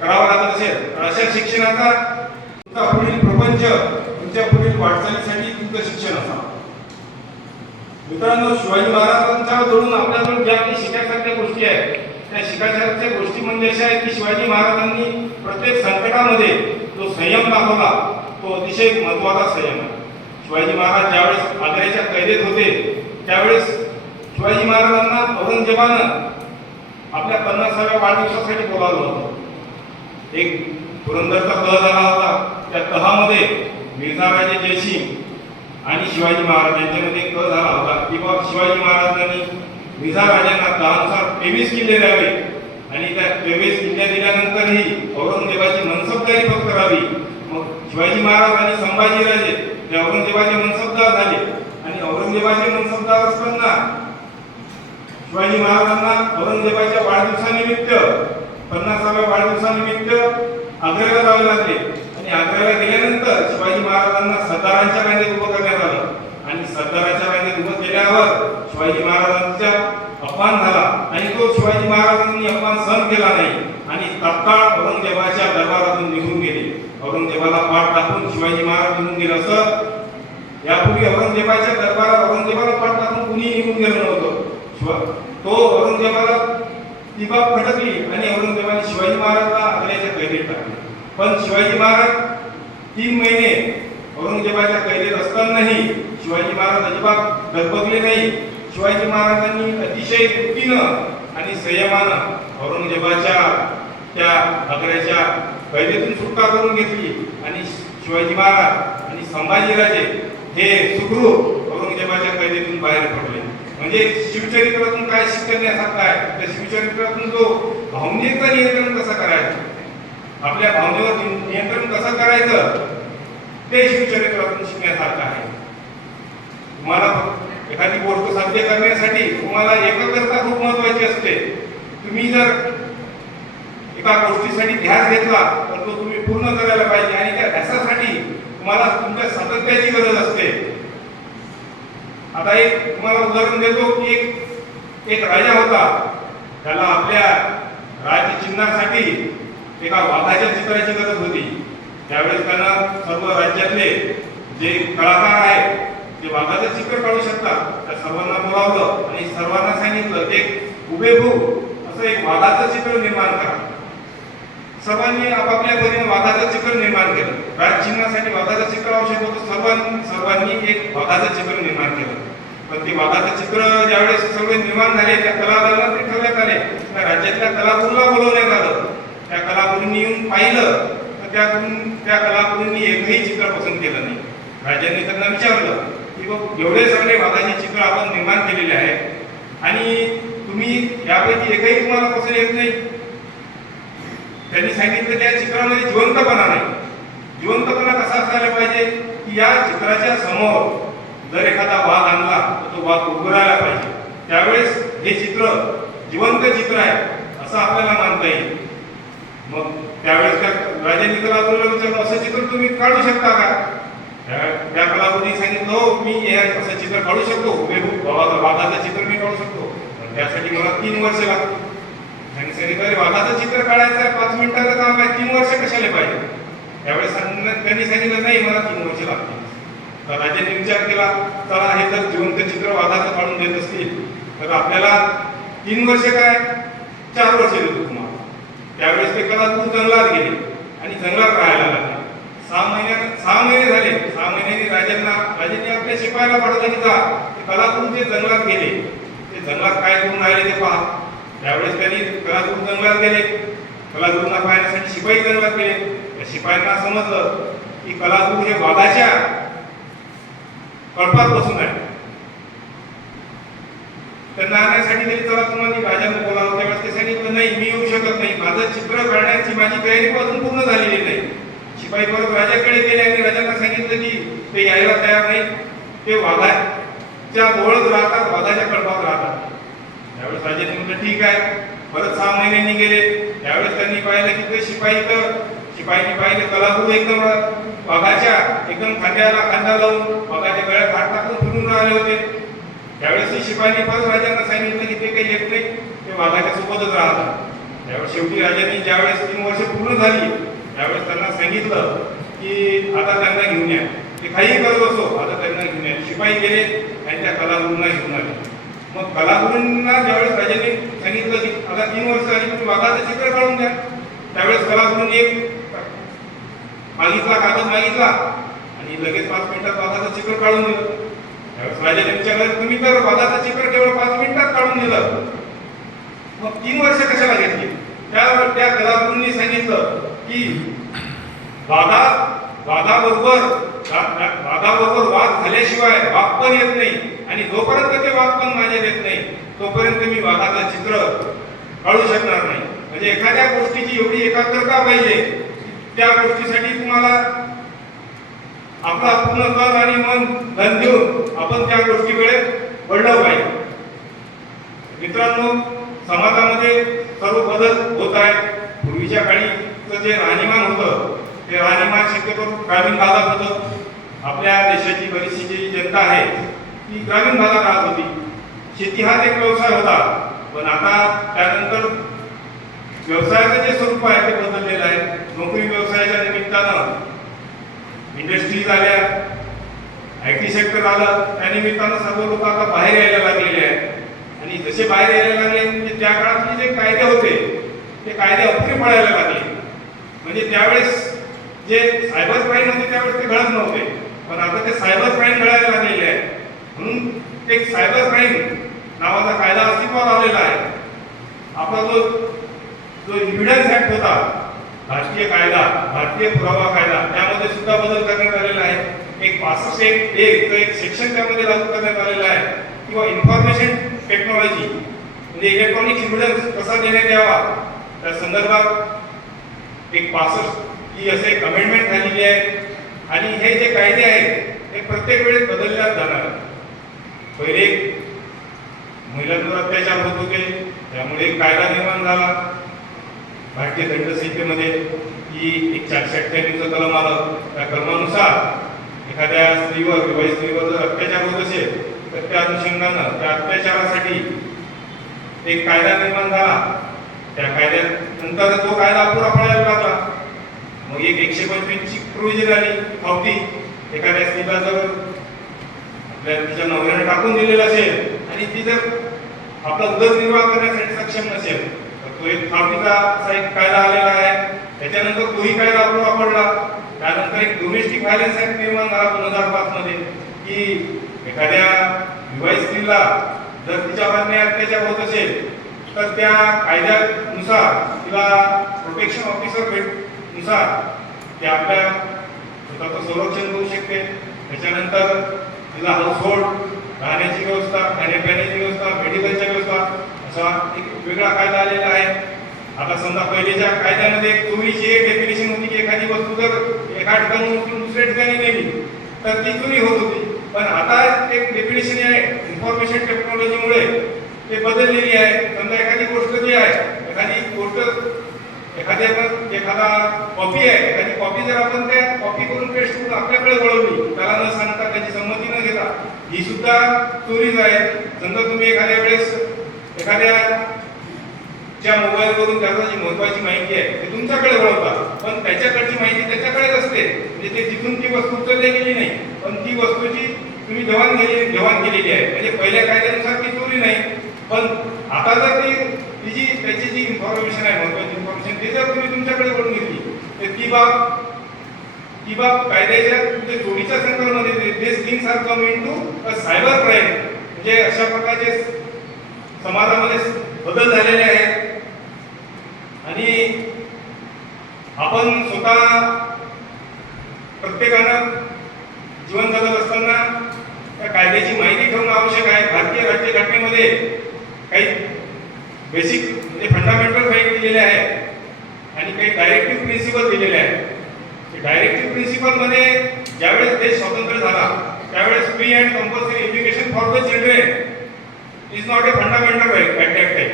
करावं लागत असेल तर अशा शिक्षणाचा तुमचा पुढील प्रपंच, तुमच्या पुढील वाटचालीसाठी तुमचं शिक्षण असावं. मित्रांनो, शिवाजी महाराजांच्या जोडून आपल्याजवळ ज्या काही शिकायसारख्या गोष्टी आहेत त्या शिकायसारख्या गोष्टी म्हणजे अशा आहेत की शिवाजी महाराजांनी प्रत्येक संकटामध्ये जो संयम दाखवला तो अतिशय महत्त्वाचा संयम आहे. शिवाजी महाराज ज्यावेळेस आग्र्याच्या कैदेत होते त्यावेळेस शिवाजी महाराजांना औरंगजेबानं आपल्या 50व्या वाढदिवसासाठी बोलावलं होतं. एक पुरंदरचा तह झाला होता. त्या तहामध्ये मिर्झाराजे जयसिंग आणि शिवाजी महाराज यांच्यामध्ये एक तह झाला होता की बाबा शिवाजी महाराजांनी मिर्झाराजांना तहानुसार 23 किल्ले द्यावे आणि त्या 23 किल्ले दिल्यानंतरही औरंगजेबाची मनसबदारी फक्त करावी. मग शिवाजी महाराज आणि संभाजीराजे ते औरंगजेबाचे मनसबदार झाले आणि औरंगजेबाचे मनसबदार असताना शिवाजी महाराजांना औरंगजेबाच्या वाढदिवसानिमित्त 50व्या वाढदिवसानिमित्त आग्र्याला जावे लागले आणि आग्र्याला गेल्यानंतर शिवाजी महाराजांना सरदारांच्या रांगेत उभं करण्यात आलं आणि सरदाराच्या रांगेत उभं केल्यावर शिवाजी महाराजांचा अपमान झाला आणि तो शिवाजी महाराजांनी अपमान सहन केला नाही आणि तात्काळ औरंगजेबाच्या दरबारातून निघून गेले. औरंगजेबाला पाठ टाकून शिवाजी महाराज निघून गेले. असं यापूर्वी औरंगजेबाच्या दरबारात औरंगजेबाला पाठ टाकून कुणी निघून गेलं नव्हतं. तो औरंगजेबाला ती बाब खटकली आणि औरंगजेबाने शिवाजी महाराजला आग्र्याच्या कैदेत टाकले. पण शिवाजी महाराज 3 महिने औरंगजेबाच्या कैदेत असतानाही शिवाजी महाराज अजिबात डगमगले नाही. शिवाजी महाराजांनी अतिशय युक्तीनं आणि संयमानं औरंगजेबाच्या त्या आग्र्याच्या कैदेतून सुटका करून घेतली आणि शिवाजी महाराज आणि संभाजीराजे हे सुखरूप औरंगजेबाच्या कैदेतून बाहेर पडले. म्हणजे शिवचरित्रातून काय शिकण्यासारखं आहे, त्या शिवचरित्रातून जो भावनेचं नियंत्रण कसं करायचं, आपल्या भावनेवर नियंत्रण कसं करायचं ते शिवचरित्रातून शिकण्यासारखं आहे. तुम्हाला एखादी गोष्ट साध्य करण्यासाठी तुम्हाला एकाग्रता खूप महत्वाची असते. तुम्ही जर एका गोष्टीसाठी ध्यास घेतला तर तो तुम्ही पूर्ण करायला पाहिजे आणि त्या ध्यासासाठी तुम्हाला तुमच्या सातत्याची गरज असते. आता एक तुम्हाला उदाहरण देतो की एक राजा होता. त्याला आपल्या राजचिन्हासाठी एका वाघाच्या चित्राची गरज होती. त्यावेळेस त्यानं सर्व राज्यातले जे कलाकार आहेत ते वाघाचं चित्र काढू शकतात त्या सर्वांना बोलावलं आणि सर्वांना सांगितलं एक हुबेहूब असं एक वाघाचं चित्र निर्माण करा. सर्वांनी आपापल्या परीने वाघाचं चित्र निर्माण केलं. राजचिन्हासाठी वाघाचं चित्र आवश्यक होतं. सर्वांनी एक वाघाचं चित्र निर्माण केलं. पण ते वाघाचं चित्र ज्यावेळेस सगळे निर्माण झाले त्या कलाकारांना ते ठेवण्यात आले. त्या राज्यातल्या कलागुरूला बोलवण्यात आलं. त्या कलागुरूंनी येऊन पाहिलं तर त्या कलागुरूंनी एकही चित्र पसंत केलं नाही. राजांनी त्यांना विचारलं की बघ एवढे सगळे वाघाचे चित्र आपण निर्माण केलेले आहेत आणि तुम्ही यापैकी एकही तुम्हाला पसंत येत नाही. त्यांनी सांगितलं त्या चित्रामध्ये जिवंतपणा नाही. जिवंतपणा कसा असायला पाहिजे की या चित्राच्या समोर जर एखादा वाघ आणला तर तो वाघ उभरायला पाहिजे. त्यावेळेस हे चित्र जिवंत चित्र आहे असं आपल्याला मानता येईल. मग त्यावेळेस त्या राजांनी कलागुरूला विचारलं असं चित्र तुम्ही काढू शकता का? त्या कलागुरूंनी सांगितलं हो मी हे असं चित्र काढू शकतो, वाघाचं चित्र मी काढू शकतो, त्यासाठी मला 3 वर्ष लागतील. त्यांनी सांगितलं वाघाचं चित्र काढायचं आहे 5 मिनिटाचं काम आहे, 3 वर्ष कशाला पाहिजे? त्यावेळेस त्यांनी सांगितलं नाही मला 3 वर्ष लागतील. तर राजांनी विचार केला चला हे जर जिवंत चित्र वाघाचं काढून देत असतील तर आपल्याला 3 वर्ष काय 4 वर्ष देतो तुम्हाला. त्यावेळेस ते कलागुरू जंगलात गेले आणि जंगलात राहायला लागले. 6 महिने झाले. 6 महिन्यांनी राजांनी आपल्या शिपायाला पाठवलं की जा ते कलागुरू ते जंगलात गेले. ते जंगलात काय करून राहिले ते पहा. त्यावेळेस त्यांनी कलागुरू जंगलात गेले. कलागुरूंना पाहण्यासाठी शिपाई जंगलात गेले. त्या शिपायांना समजलं की कलागुरू हे वाघाच्या कळपात बसून आहे. त्यांना आणण्यासाठी तरी चला तुम्हाला राजाने बोलावं. त्यावेळेस ते सांगितलं नाही, मी येऊ शकत नाही, माझं चित्र काढण्याची माझी तयारी अजून पूर्ण झालेली नाही. शिपाई परत राजाकडे गेले आणि राजांना सांगितलं की ते यायला तयार नाही, ते वाघाच्या जवळच राहतात, वाघाच्या कळपात राहतात. त्यावेळेस राजाने म्हटलं ठीक आहे. परत 6 महिन्यांनी गेले. त्यावेळेस त्यांनी पाहिलं की ते शिपाईने पाहिलं कलागुरू एकदम वाघाच्या एकदम खांद्याला खांदा लावून वाघाच्या गळ्यात हात टाकून फिरून राहिले होते. त्यावेळेस शिपाईने परत राजांना सांगितलं की ते काही येत नाही, ते वाघाच्या सोबतच राहतात. त्यावेळेस शेवटी राजांनी ज्यावेळेस 3 वर्ष पूर्ण झाली त्यावेळेस त्यांना सांगितलं की आता त्यांना घेऊन या, ते काही करत असो आता त्यांना घेऊन या. शिपाई गेले आणि त्या कलागुरूंना घेऊन आले. मग कलागुरूंना ज्यावेळेस राजांनी सांगितलं की आता 3 वर्ष झाली तुम्ही वाघाचं चित्र काढून द्या, त्यावेळेस कलागुरूंनी एक कागद मागितला आणि लगेच 5 मिनिटात वाघाचं चित्र काढून दिलं. त्यावेळेस राजाने विचारलं तुम्ही तर वाघाचं चित्र केवळ 5 मिनिटात काढून दिलं, मग 3 वर्ष कशाला घेतली? त्यावर त्या कलागुरूंनी सांगितलं की वाघाबरोबर वाघ झाल्याशिवाय वाघ पण येत नाही आणि जोपर्यंत ते वाघ पण माझ्यात येत नाही तोपर्यंत मी वाघाचं चित्र काढू शकणार नाही. म्हणजे एखाद्या गोष्टीची एवढी एकाग्रता पाहिजे, त्या गोष्टीसाठी तुम्हाला आपला पूर्ण तन आणि मन धन देऊन आपण त्या गोष्टीकडे वळलं पाहिजे. मित्रांनो, समाजामध्ये सर्व बदल होत आहेत. पूर्वीच्या काळीचं जे राहणीमान होतं ते राहणीमान शक्यतो ग्रामीण भागात होतं. आपल्या देशाची बरीचशी जी जनता आहे ती ग्रामीण भागात राहत होती. शेती हाच एक व्यवसाय होता, पण आता त्यानंतर व्यवसायाचं जे स्वरूप आहे ते बदललेलं आहे. नोकरी व्यवसायाच्या निमित्तानं इंडस्ट्रीज आल्या, IT सेक्टर आलं, त्या निमित्तानं सर्व लोक आता बाहेर यायला लागलेले आहेत. आणि जसे बाहेर यायला लागले म्हणजे त्या काळातले जे कायदे होते ते कायदे अपुरे पडायला लागले. म्हणजे त्यावेळेस जे सायबर क्राईम होते त्यावेळेस ते घडत नव्हते, पण आता ते सायबर क्राईम घडायला लागलेले आहे. म्हणून एक सायबर क्राईम नावाचा कायदा अस्तित्वात आलेला आहे. आपला जो एव्हिडन्स ऍक्ट होता, भारतीय कायदा, भारतीय पुरावा कायदा, त्यामध्ये सुद्धा बदल करण्यात आलेला आहे. एक 65(1) एक सेक्शन त्यामध्ये लागू करण्यात आलेला आहे. किंवा इन्फॉर्मेशन टेक्नॉलॉजी म्हणजे इलेक्ट्रॉनिक एव्हिडन्स कसा देण्यात यावा त्या संदर्भात एक 65 ही असे एक अमेंडमेंट झालेली आहे. आणि हे जे कायदे आहेत हे प्रत्येक वेळेस बदलण्यात जाणार. पहिले महिलांवर अत्याचार होत होते, त्यामुळे एक कायदा निर्माण झाला भारतीय दंड संहितेमध्ये की एक 498 कलम आलं. त्या कलमानुसार एखाद्या स्त्रीवर, विवाहित स्त्रीवर जर अत्याचार होत असेल तर त्या अनुषंगानं त्या अत्याचारासाठी एक कायदा निर्माण झाला. त्या कायद्यानंतर तो कायदा अपुरा पडायला लागला. मग एक 125 ची प्रोव्हिजन आली, फावती. एखाद्या स्त्रीला जर आपल्या तिच्या नवऱ्याने टाकून दिलेलं असेल आणि ती जर आपला उदरनिर्वाह करण्यासाठी सक्षम नसेल तर तो एक फावतीचा असा एक कायदा आलेला आहे. त्याच्यानंतर तोही कायदा अपुरा पडला. त्यानंतर एक डोमेस्टिक व्हायलन्स ऍक्ट निर्माण झाला 2005 मध्ये की एखाद्या विवाहित स्त्रीला जर तिच्यावर अन्याय अत्याचार होत असेल तर त्या कायद्यानुसार तिला प्रोटेक्शन ऑफिसर नुसार ते आपल्या स्वतःचं संरक्षण करू शकते. त्याच्यानंतर तिला हाऊसहोल्ड, राहण्याची व्यवस्था, खाण्यापिण्याची व्यवस्था, मेडिकलची व्यवस्था असा एक वेगळा कायदा आलेला आहे. आता समजा पहिलेच्या कायद्यामध्ये चोरीची एक डेफिनेशन होती की एखादी वस्तू जर एका ठिकाणी दुसऱ्या ठिकाणी नेली तर ती चोरी होत होती. पण आता एक डेफिनेशन आहे इन्फॉर्मेशन टेक्नॉलॉजीमुळे ते बदललेली आहे. समजा एखादी गोष्ट जी आहे, एखादी गोष्ट एखादा कॉपी आहे, एखादी कॉपी जर आपण त्या कॉपी करून पेस्ट करून आपल्याकडे वळवली त्याला न सांगता, त्याची संमती न घेता, ही सुद्धा चोरीच आहे. समजा तुम्ही एखाद्या वेळेस एखाद्या मोबाईलवरून त्याला जी महत्वाची माहिती आहे ती तुमच्याकडे वळवता, पण त्याच्याकडची माहिती त्याच्याकडेच असते. म्हणजे ते तिथून ती वस्तू उचलली गेली नाही, पण ती वस्तूची तुम्ही देवाण केलेली आहे. म्हणजे पहिल्या कायद्यानुसार ती चोरी नाही. पण आता जर त्याची जी इन्फॉर्मेशन आहे, महत्वाची इन्फॉर्मेशन, ती जर तुम्ही तुमच्याकडे वळून घेतली तर ती बाब कायद्याच्या म्हणजे चोरीच्या संदर्भामध्ये this things are come into a cyber crime. म्हणजे अशा प्रकारचे समाजामध्ये बदल झालेले आहेत. आणि आपण स्वतः फंडामेंटल राईट दिलेले आहेत आणि काही डायरेक्टिव्ह प्रिन्सिपल दिलेले आहेत. डायरेक्टिव्ह प्रिन्सिपल मध्ये ज्यावेळेस देश स्वतंत्र झाला त्यावेळेस free and compulsory education for the children is not a fundamental right at that time.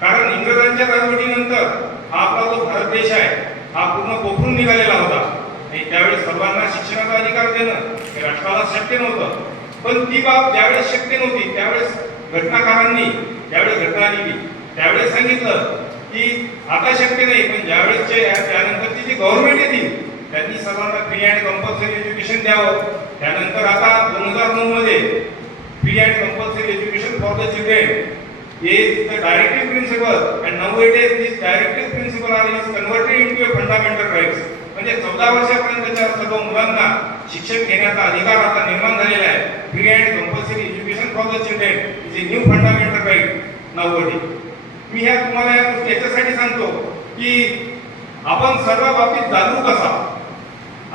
कारण इंग्रजांच्या राजवटीनंतर हा आपला जो भारत देश आहे हा पूर्ण पोखरून निघालेला होता आणि त्यावेळेस सर्वांना शिक्षणाचा अधिकार देणं हे राष्ट्राला शक्य नव्हतं. पण ती बाब ज्यावेळेस शक्य नव्हती त्यावेळेस घटनाकारांनी ज्यावेळेस घटना आली त्यावेळेस सांगितलं की आता शक्य नाही, पण ज्यावेळेसचे त्यानंतरची जी गव्हर्नमेंट येतील त्यांनी सर्वांना फ्री अँड कंपल्सरी एज्युकेशन द्यावं. त्यानंतर आता 2009 मध्ये free and compulsory education for the children is the directive principle and nowadays this directive principle is converted into a fundamental rights. म्हणजे 14 वर्षापर्यंतच्या सर्व मुलांना शिक्षण घेण्याचा अधिकार आता निर्माण झालेला आहे. Free and compulsory education for the children is a new fundamental right nowadays. मी ह्या तुम्हाला या गोष्टी याच्यासाठी सांगतो की आपण सर्व बाबतीत जागरूक असावं,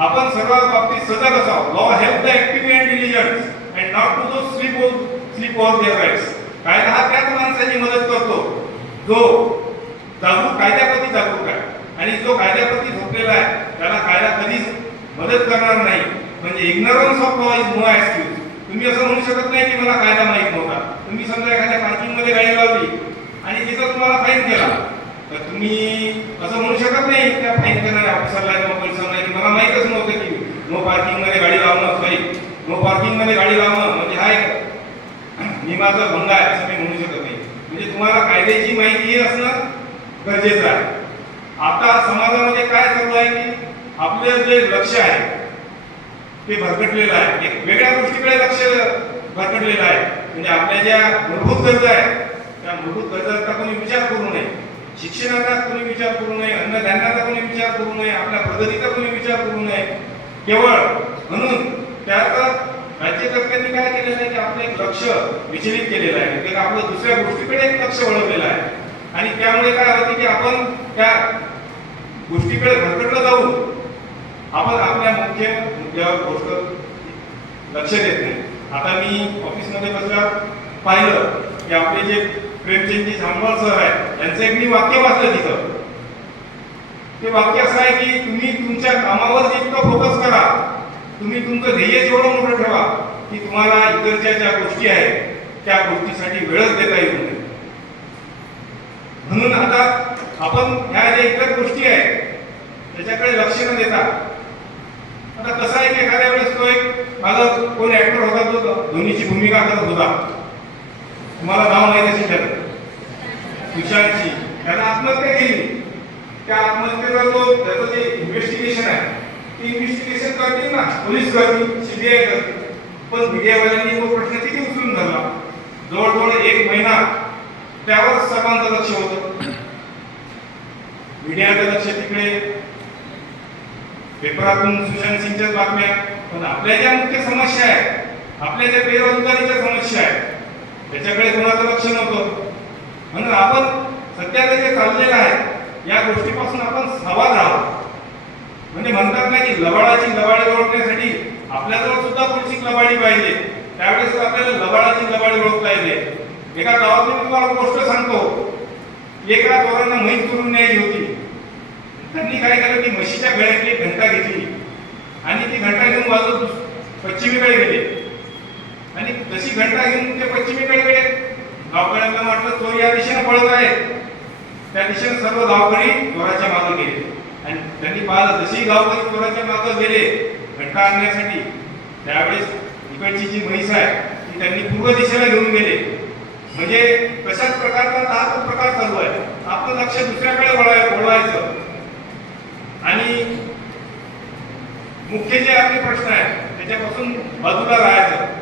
आपण सर्व बाबतीत सजग असावं. Law help the active and diligent and not to those sleep over their rights. कायदा हा त्याच माणसाची मदत करतो जो जागरूक कायद्याप्रती जागरूक आहे आणि जो कायद्याप्रती झोपलेला आहे त्याला कायदा कधीच मदत करणार नाही. म्हणजे ignorance of law is no excuse. तुम्ही असं म्हणू शकत नाही की मला कायदा माहित नव्हता. तुम्ही समजा एखाद्या पार्किंग मध्ये गाडी लावली आणि तिथं तुम्हाला फाईन केला तर तुम्ही असं म्हणू शकत नाही त्या फाईन करणाऱ्या ऑफिसरला किंवा पोलिसांना की मला माहीतच नव्हतं की नो पार्किंग मध्ये गाडी लावणं, सॉरी नो पार्किंग मध्ये गाडी लावणं म्हणजे हा एक नियमाचा भंग आहे असं मी म्हणू शकत नाही. म्हणजे तुम्हाला कायद्याची माहिती असणं गरजेचं आहे. आता समाजामध्ये काय चालू आहे की आपलं जे लक्ष आहे ते भरकटलेलं आहे, एक वेगळ्या गोष्टीकडे लक्ष भरकटलेलं आहे. म्हणजे आपल्या ज्या मूलभूत गरजा आहेत त्या मूलभूत गरजांचा कोणी विचार करू नये, शिक्षणाचा कोणी विचार करू नये, अन्नधान्याचा कोणी विचार करू नये, आपल्या प्रगतीचा कोणी विचार करू नये. केवळ म्हणून त्याचा राज्यकर्त्यांनी काय केलेलं आहे की आपलं एक लक्ष विचलित केलेलं आहे, म्हणजे आपलं दुसऱ्या गोष्टीकडे एक लक्ष वळवलेलं आहे आणि त्यामुळे काय होते की आपण त्या गोष्टीकडे भरकटलं जाऊन आपण आपल्या मुख्य मुद्द्यावर गोष्ट लक्ष देत नाही. आता मी ऑफिसमध्ये बसल्यावर पाहिलं की आपले जे प्रेमचंदजी झांबळ सर आहेत त्यांचं एक मी वाक्य वाचलं तिथं. ते वाक्य असं आहे की तुम्ही तुमच्या कामावर जितकं फोकस करा, तुम्ही तुमचं ध्येय एवढं मोठं ठेवा की तुम्हाला इतरच्या ज्या गोष्टी आहेत त्या गोष्टीसाठी वेळच देता येऊ नये. म्हणून आता आपण ह्या ज्या इतर गोष्टी आहेत त्याच्याकडे लक्ष न देता, आता कसं आहे की एखाद्या वेळेस तो एक माझा कोण ऍक्टर होता तो धोनीची भूमिका करत होता, तुम्हाला नाव माहिती असेल त्याचं, सुशांतची. त्यानं आत्महत्या केली. त्या आत्महत्येचा जो त्याचं जे इन्व्हेस्टिगेशन आहे ते इन्व्हेस्टिगेशन करतील ना, पोलीस करतील, सीबीआय करतील, पण मीडियावाल्यांनी तो प्रश्न किती उचलून धरला. जवळजवळ 1 महिना त्यावर सर्वांचं लक्ष होतं. मीडियाचं लक्ष तिकडे, पेपरातून सुशांत सिंगच्या बातम्या. पण आपल्या ज्या मुख्य समस्या आहेत, आपल्या ज्या बेरोजगारीच्या समस्या आहेत त्याच्याकडे कोणाचं लक्ष नव्हतं. म्हणून आपण सध्याचं जे चाललेलं आहे या गोष्टीपासून आपण सावध राहावं. म्हणजे म्हणतात ना की लबाडाची लबाडी ओळखण्यासाठी आपल्याजवळ सुद्धा पुढची लबाडी पाहिजे. त्यावेळेस आपल्याला लबाडाची लबाडी ओळखता येते. एका गावातली मी तुम्हाला गोष्ट सांगतो. एका चोरांना म्हैस चोरून न्यायची होती. त्यांनी काय केलं की म्हशीच्या गळ्यातली एक घंटा घेतली आणि ती घंटा घेऊन वाजत पश्चिमेकडे गेले आणि जशी घंटा घेऊन ते पश्चिमेकडे गेले, गावकऱ्यांना म्हटलं चोर या दिशेने पळत आहे. त्या दिशेने सर्व गावकरी चोराच्या मागे गेले आणि त्यांनी पाहिलं जशी गावकरी चोराच्या मागे गेले घंटा आणण्यासाठी, त्यावेळेस इकडची जी म्हैस आहे ती त्यांनी पूर्व दिशेला घेऊन गेले. म्हणजे तशाच प्रकारचा हा तो प्रकार चालू आहे. आपलं लक्ष दुसऱ्याकडे वळवायचं आणि मुख्य जे आपले प्रश्न आहेत त्याच्यापासून बाजूला राहायचं.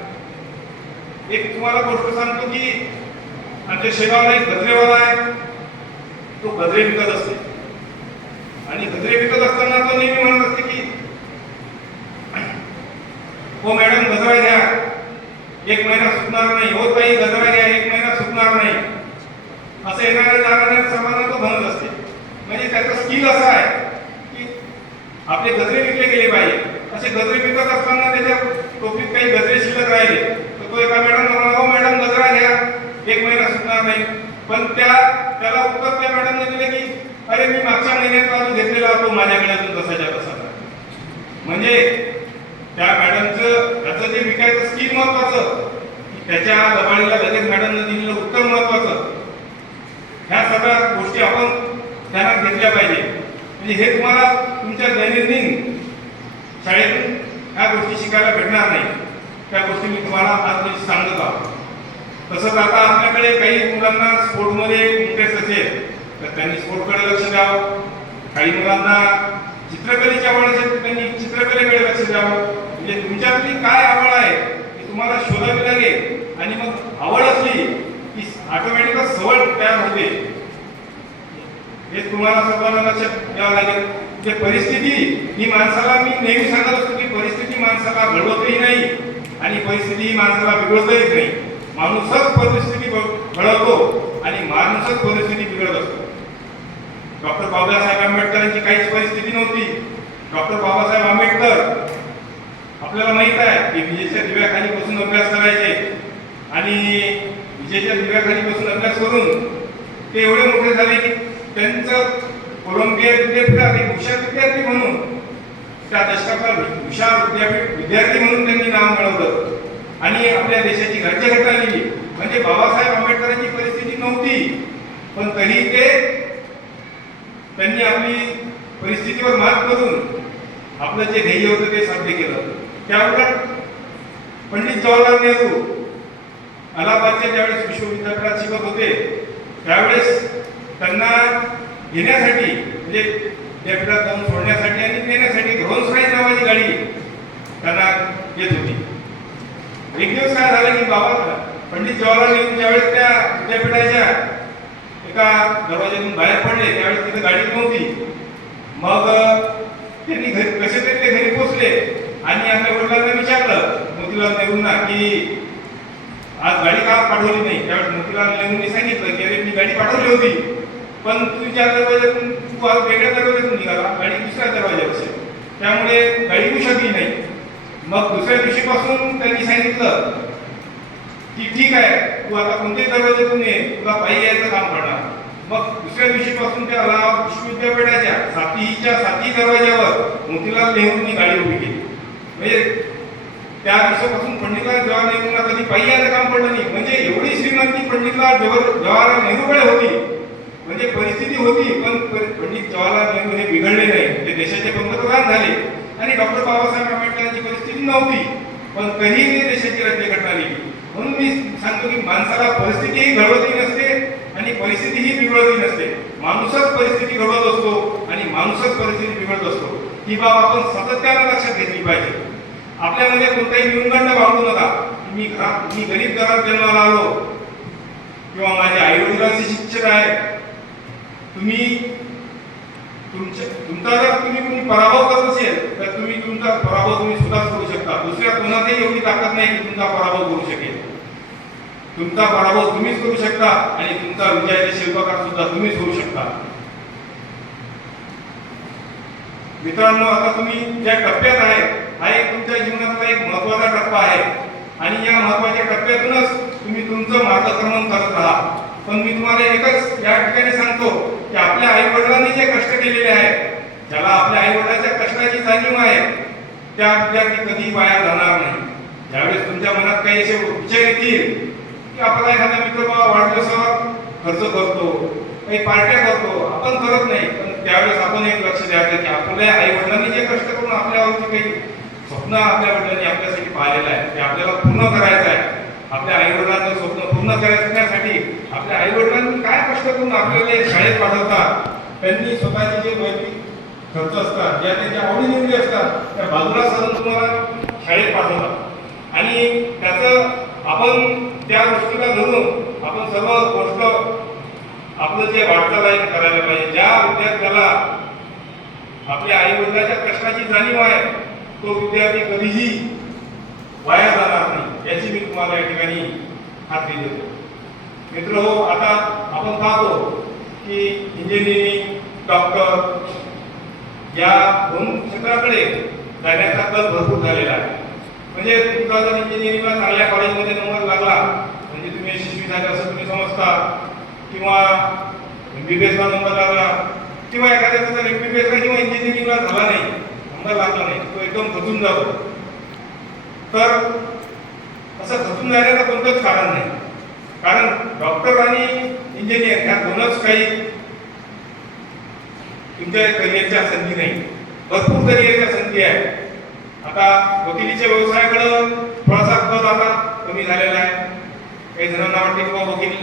एक तुम्हाला गोष्ट सांगतो की आमच्या शेगावला एक गजरेवाला आहे. तो गजरे विकत असते आणि गजरे विकत असताना तो नेहमी म्हणत असते की हो मॅडम गजरा घ्या, 1 महिना सुटणार नाही. हो ताई गजरा घ्या, 1 महिना सुटणार नाही. असं येणाऱ्या जाणाऱ्या सर्वांना तो म्हणत असते. म्हणजे त्याचं स्किल असं आहे की आपले गजरे विकले गेले पाहिजे. असे गजरे विकत असताना त्याच्या टोपीत काही गजरे शिल्लक राहिले तर तो एका मॅडमला म्हणाला हो मॅडम गजरा घ्या, 1 महिना सुटणार नाही. पण त्या त्याला उत्तर त्या मॅडमने दिले की अरे मी मागच्या महिन्यात अजून घेतलेला तो माझ्याकडे अजून तसाच्या तसा. म्हणजे त्या मॅडमचं त्याचं जे विकायचं स्कीम महत्वाचं, त्याच्या लबाडीला लगेच मॅडमने दिलेलं उत्तर महत्वाचं. ह्या सगळ्या गोष्टी आपण ध्यानात घेतल्या पाहिजे. म्हणजे हे तुम्हाला तुमच्या दैनंदिन शाळेतून ह्या गोष्टी शिकायला भेटणार नाही. त्या गोष्टी मी तुम्हाला आज सांगत आहोत. तसंच आता आपल्याकडे काही मुलांना स्पोर्टमध्ये इंटरेस्ट असेल तर त्यांनी स्पोर्टकडे लक्ष द्यावं. काही मुलांना चित्रकलेची आवड असेल तर त्यांनी चित्रकलेकडे लक्ष द्यावं. म्हणजे तुमच्यातली काय आवड आहे ती तुम्हाला शोधावी लागेल आणि मग आवड असली की ऑटोमॅटिकच सवय तयार होते. हे तुम्हाला सर्वांना लक्षात द्यावं लागेल. जे परिस्थिती ही माणसाला, मी नेहमी सांगत असतो की परिस्थिती माणसाला घडवतही नाही आणि परिस्थिती ही माणसाला बिघडवतही नाही. माणूसच परिस्थिती घडवतो आणि माणूसच परिस्थिती बिघडत असतो. डॉक्टर बाबासाहेब आंबेडकरांची काहीच परिस्थिती नव्हती. डॉक्टर बाबासाहेब आंबेडकर आपल्याला माहित आहे की विजेच्या दिव्याखाली बसून अभ्यास करायचे आणि विजेच्या दिव्याखाली बसून अभ्यास करून ते एवढे मोठे झाले की त्यांचं कोलंबिया विद्यापीठात एक हुशार विद्यार्थी म्हणून, त्या दशकातला हुशार विद्यार्थी म्हणून त्यांनी नाव मिळवलं आणि आपल्या देशाची राज्यघटना लिहिली. म्हणजे बाबासाहेब आंबेडकरांची परिस्थिती नव्हती पण तरी त्यांनी आपली परिस्थितीवर मात करून आपलं जे ध्येय होतं ते साध्य केलं. त्याउलट पंडित जवाहरलाल नेहरू अलाहाबादच्या ज्यावेळेस विश्वविद्यापीठात शिकत होते त्यावेळेस त्यांना घेण्यासाठी, म्हणजे विद्यापीठात जाऊन सोडण्यासाठी आणि नेण्यासाठी रोल्स-रॉयस नावाची गाडी त्यांना येत होती. एक दिवस काय झालं की पंडित जवाहरलाल नेहरू ज्यावेळेस त्या विद्यापीठाच्या एका दरवाज्यातून बाहेर पडले त्यावेळेस तिथे गाडी नव्हती. मग त्यांनी घरी कसे तरी ते घरी पोहोचले आणि आपल्या वडिलांना विचारलं मोतीलाल नेहरूंना की आज गाडी का पाठवली नाही. त्यावेळेस मोतीलाल नेहरूंनी सांगितलं की अरे मी गाडी पाठवली होती पण तुझ्या दरवाज्यातून, तू आज वेगळ्या दरवाज्यातून निघाला, गाडी दुसऱ्या दरवाज्यावर असेल, त्यामुळे गाडी येऊ शकली नाही. मग दुसऱ्या दिवशीपासून त्यांनी सांगितलं की ठीक आहे तू आता कोणत्याही दरवाज्यातून ये, तुला पायी यायचं काम पडणार. मग दुसऱ्या दिवशीपासून त्या अलाहाबाद विश्वविद्यापीठाच्या सातही दरवाज्यावर मोतीलाल नेहरूंनी गाडी उभी केली. म्हणजे त्या दिवसापासून पंडितलाल जवाहरलाल नेहरूंना कधी पायी यायचं काम पडलं नाही. म्हणजे एवढी श्रीमंती पंडितलाल जवाहरलाल नेहरूकडे होती. म्हणजे परिस्थिती होती पण पंडित जवाहरलाल नेहरू हे बिघडले नाही. ते देशाचे पंतप्रधान झाले आणि डॉक्टर बाबासाहेब आंबेडकरांची परिस्थिती नव्हती पण तरीही ते देशाची राज्यघटना लिहिली. म्हणून मी सांगतो की माणसाला परिस्थितीही घडवतही नसते आणि परिस्थितीही बिघडवतही नसते. माणूसच परिस्थिती घडवत असतो आणि माणूसच परिस्थिती बिघडत असतो. ही बाब आपण सातत्यानं लक्षात घेतली पाहिजे. आपल्यामध्ये कोणताही न्यूनगंड बाळगू नका. मी गरीब घरात जन्माला आलो किंवा माझे आई वडिलांचे शिक्षक आहे, तुमचा जर तुम्ही कोणी पराभव करत असेल तर तुम्ही तुमचा पराभव तुम्ही स्वतःच करू शकता. दुसऱ्या कोणालाही एवढी ताकद नाही की तुमचा पराभव करू शकेल. तुमचा पराभव तुम्हीच करू शकता आणि तुमचा विजयाचे शिल्पकार सुद्धा तुम्हीच करू शकता. मित्रांनो, आता तुम्ही ज्या टप्प्यात आहे हा एक तुमच्या जीवनातला एक महत्त्वाचा टप्पा आहे आणि या महत्त्वाच्या टप्प्यातूनच तुम्ही तुमचं मार्गक्रमण करत राहा. पण मी तुम्हाला एकच या ठिकाणी सांगतो की आपल्या आई वडिलांनी जे कष्ट केलेले आहेत, ज्याला आपल्या आई वडिलांच्या कष्टाची जाणीव आहे, त्या विद्यार्थी कधी वाया जाणार नाही. ज्यावेळेस तुमच्या मनात काही असे विचार येतील की आपला एखादा मित्र वाढदिवसावर खर्च करतो, काही पार्ट्या करतो, आपण करत नाही, पण त्यावेळेस आपण एक लक्ष द्यायचं की आपल्या आई वडिलांनी जे कष्ट करून आपल्यावरती काही स्वप्न आपल्या वडिलांनी आपल्यासाठी पाहिलेलं आहे ते आपल्याला पूर्ण करायचं आहे. आपल्या आई वडिलांचं स्वप्न पूर्ण करण्यासाठी आपल्या आई वडिलांनी काय कष्ट करून आपल्याला शाळेत पाठवतात, त्यांनी स्वतःचे जे वैयक्तिक खर्च असतात, ज्या त्यांच्या आवडीनिवडी असतात, त्या बाजूला साधून तुम्हाला शाळेत पाठवतात आणि त्याचं आपण त्या गोष्टीला धरून आपण सर्व गोष्ट आपलं जे वाटचाल आहे करायला पाहिजे. ज्या विद्यार्थ्याला आपल्या आई वडिलांच्या कष्टाची जाणीव आहे तो विद्यार्थी कधीही वाया जाणार नाही याची मी तुम्हाला या ठिकाणी खात्री देतो. मित्रहो, आता आपण पाहतो की इंजिनिअरिंग, डॉक्टर या दोन क्षेत्राकडे जाण्याचा कल भरपूर झालेला आहे. म्हणजे तुमचा जर इंजिनिअरिंगला चांगल्या कॉलेजमध्ये नंबर लागला म्हणजे तुम्ही यशस्वी झाले असं तुम्ही समजता, किंवा MBBS ला नंबर लागला किंवा एखाद्याचा जर MBBS ला किंवा इंजिनिअरिंगला झाला नाही, नंबर लागला नाही, तो एकदम खचून जातो. तर असं खचून जाण्याचं कोणतंच कारण नाही. कारण डॉक्टर आणि इंजिनियर ह्या दोनच काही तुमच्या करिअरच्या संधी नाही, भरपूर करिअरच्या संधी आहे. आता वकिलीच्या व्यवसायाकडं थोडासा कल आता कमी झालेला आहे. काही जणांना वाटते किंवा वकील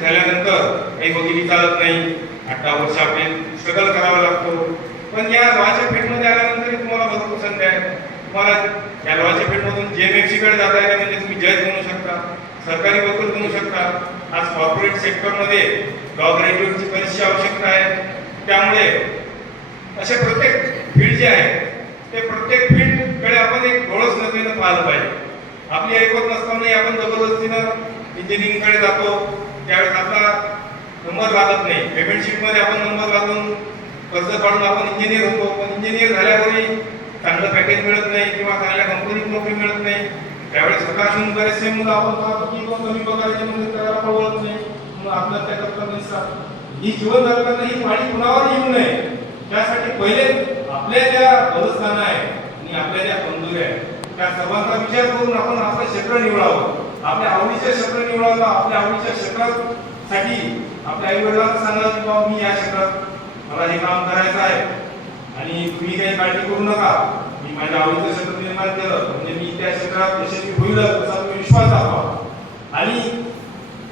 झाल्यानंतर काही वकिली चालत नाही, 18 वर्ष आपले स्ट्रगल करावा लागतो. पण या लॉच्या फील्डमध्ये आल्यानंतर तुम्हाला भरपूर संधी आहे. तुम्हाला या लॉच्या फील्डमधून JMFC कडे जाता येईल, म्हणजे तुम्ही जज बनू शकता, सरकारी वकील बनू शकता. आज कॉर्पोरेट सेक्टरमध्ये लॉ ग्रॅज्युएटची बरीचशी आवश्यकता आहे. त्यामुळे असे प्रत्येक फील्ड जे आहे ते प्रत्येक फील्डकडे आपण एक डोळस नजरेनं पाहिलं पाहिजे. आपली ऐकत नसतानाही आपण जबरदस्तीनं इंजिनिअरिंगकडे जातो, त्यावेळेस आपला नंबर लागत नाही. पेमेंट शीटमध्ये आपण नंबर लागून कर्ज काढून आपण इंजिनियर होतो, पण इंजिनियर झाल्यावरही चांगलं पॅकेज मिळत नाही किंवा चांगल्या कंपनीत नोकरी मिळत नाही. त्यावेळेस हताशून बरेचसे मुलं आपण पाहतो की कमी पगाराचे म्हणजे करायला परवडत नाही, म्हणून आत्महत्या करतात नसतात. ही जीवन जगताना ही पाणी कुणावर येऊ नये, त्यासाठी पहिले आपल्या ज्या बलस्थानं आहे आणि आपल्या ज्या कमजोरी आहे त्या सर्वांचा विचार करून आपण आपलं क्षेत्र निवडावं. आपल्या आवडीचं क्षेत्र निवडावं. आपल्या आवडीच्या क्षेत्रासाठी आपल्या आई वडिलांना सांगावं की बाबा मी या क्षेत्रात मला हे काम करायचं आहे आणि तुम्ही काही काळजी करू नका, मी माझ्या आवडीचं क्षेत्र निर्माण केलं म्हणजे मी त्या क्षेत्रात यशस्वी होईल असा तुम्ही विश्वास दाखवा. आणि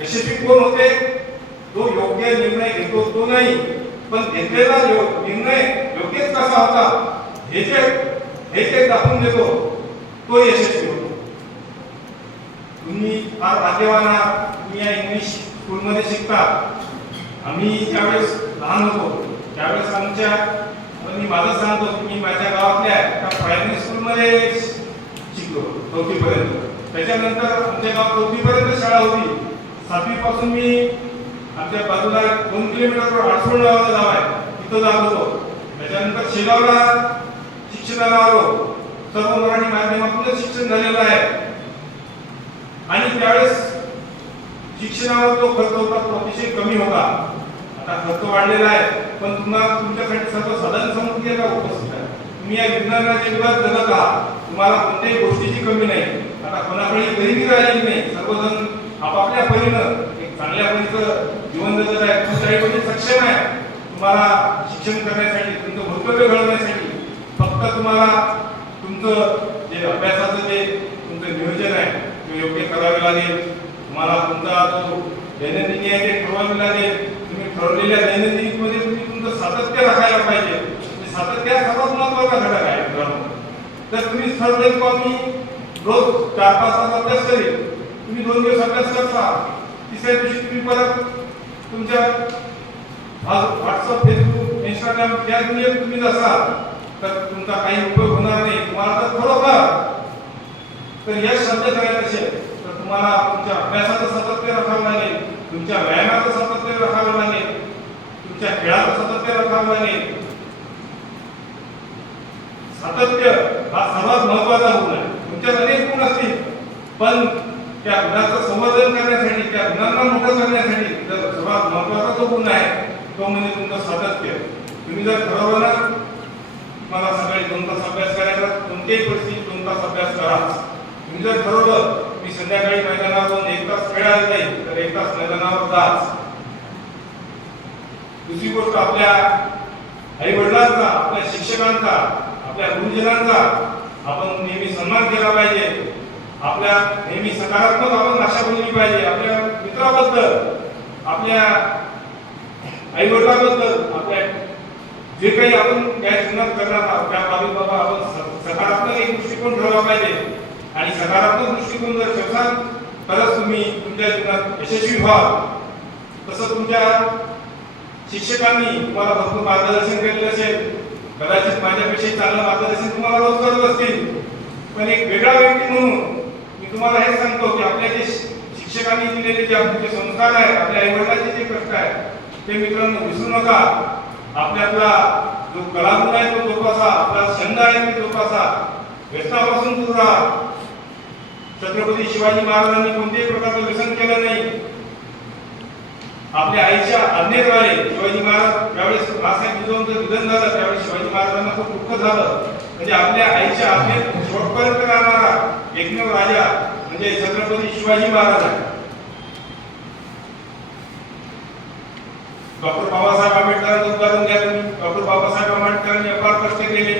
यशस्वी कोण होते? तो योग्य निर्णय घेतो तो नाही, पण घेतलेला निर्णय योग्यच कसा होता हे जे दाखवून देतो तो यशस्वी होतो. तुम्ही फार भाग्यवान आहात, तुम्ही या इंग्लिश स्कूलमध्ये शिकता. आम्ही ज्यावेळेस लहान होतो त्यावेळेस मी माझं सांगतो की मी माझ्या गावातल्या एका प्रायमरी स्कूलमध्ये शिकलो 4थी पर्यंत. त्याच्यानंतर आमच्या गावात 4थी पर्यंत शाळा होती. 7वी पासून मी आमच्या बाजूला 2 किलोमीटरवर आठवण नावाचं गाव आहे, तिथं जात होतो. त्याच्यानंतर शेगावला शिक्षणाला आलो. सर्व मराठी माध्यमातूनच शिक्षण झालेलं आहे आणि त्यावेळेस शिक्षणावर जो खर्च होता तो अतिशय कमी होता. आता खर्च वाढलेला आहे, पण तुमच्यासाठी सर्व साधन सामुग्री उपस्थित आहे. तुम्ही या विज्ञानाच्या युगात जगत आहात, तुम्हाला कोणत्याही गोष्टीची कमी नाही. आता कोणाकडे गरिबी राहिलेली नाही, सर्वजण आपापल्या परीनं एक चांगल्या परीचं जीवन जगत आहे. तुमच्या आई सक्षम आहे तुम्हाला शिक्षण करण्यासाठी, तुमचं भवितव्य घडवण्यासाठी. फक्त तुम्हाला तुमचं जे अभ्यासाचं जे तुमचं नियोजन आहे ते योग्य करावे लागेल. तुम्हाला तुमचा जो दैनंदिनी आहे ते ठरवावे लागेल. तुम्ही ठरवलेल्या दैनंदिनीमध्ये तुम्ही तुमचं सातत्य राखायला पाहिजे. सातत्य हा सर्वात महत्त्वाचा घटक आहे. तर तुम्ही ठरवले की मी रोज 4-5 तास अभ्यास करेल, तुम्ही 2 दिवस अभ्यास करता, तिसऱ्या दिवशी तुम्ही परत तुमच्या व्हॉट्सअप, फेसबुक, इंस्टाग्राम या दुनियेत तुम्ही असाल तर तुमचा काही उपयोग होणार नाही. तुम्हाला जर खरोखर तर यश साध्य करायचं असेल तर तुम्हाला तुमच्या अभ्यासाचं सातत्य राखावं लागेल, तुमच्या व्यायामाचं सातत्य राखावं लागेल, तुमच्या खेळाचं सातत्य राखावं लागेल. सातत्य हा सर्वात महत्त्वाचा गुण आहे. तुमच्यात अनेक गुण असतील, पण त्या गुणाचं संवर्धन करण्यासाठी, त्या गुणांना मोठं करण्यासाठी जर सर्वात महत्त्वाचा जो गुण आहे तो म्हणजे तुमचं सातत्य. तुम्ही जर ठरवलं ना मला सकाळी 2 तास अभ्यास करायचा, कोणत्याही परिस्थितीत 2 तास अभ्यास करा. तुम्ही जर ठरवलं मी संध्याकाळी मैदानावर जाऊन 1 तास खेळायला जाईल तर 1 तास मैदानावर जाच. दुसरी गोष्ट, आपल्या आई वडिलांचा, आपल्या शिक्षकांचा, आपल्या गुरुजनांचा आपण नेहमी सन्मान केला पाहिजे. आपल्या नेहमी सकारात्मक आपण भाषा बोलली पाहिजे. आपल्या मित्राबद्दल, आपल्या आई वडिलांबद्दल, आपल्या जे काही आपण त्या जीवनात करणार आहोत त्या बाबतीत आपण सकारात्मक एक दृष्टिकोन ठेवला पाहिजे. आणि सकारात्मक दृष्टिकोन जर ठेवसाल तरच तुम्ही तुमच्या जीवनात यशस्वी व्हाल. तसं तुमच्या शिक्षकांनी तुम्हाला भरपूर मार्गदर्शन केलेलं असेल, कदाचित माझ्यापेक्षा चांगलं मार्गदर्शन तुम्हाला रोज करत असतील, पण एक वेगळा व्यक्ती म्हणून मी तुम्हाला हे सांगतो की आपल्या जे शिक्षकांनी दिलेले जे आपले संस्कार आहेत, आपल्या आई वडिलांचे जे कष्ट आहेत ते मित्रांनो विसरू नका. आपल्यातला जो कलागुण आहे तो जोपासा, आपला छंद आहे तो जोपासा, व्यसनापासून दूर राहा. छत्रपती शिवाजी महाराजांनी कोणत्याही प्रकारचं व्यसन केलं नाही. आपल्या आईच्या आज्ञेद्वारे शिवाजी महाराज ज्यावेळेस राजसाहेब जिजाऊंचं निधन झालं त्यावेळेस शिवाजी महाराजांना खूप दुःख झालं. म्हणजे आपल्या आईच्या आज्ञेत शेवटपर्यंत राहणारा एकमेव राजा म्हणजे छत्रपती शिवाजी महाराज आहे. डॉक्टर बाबासाहेब आंबेडकरांचं उदाहरण घ्या तुम्ही. डॉक्टर बाबासाहेब आंबेडकरांनी अपार कष्ट केले,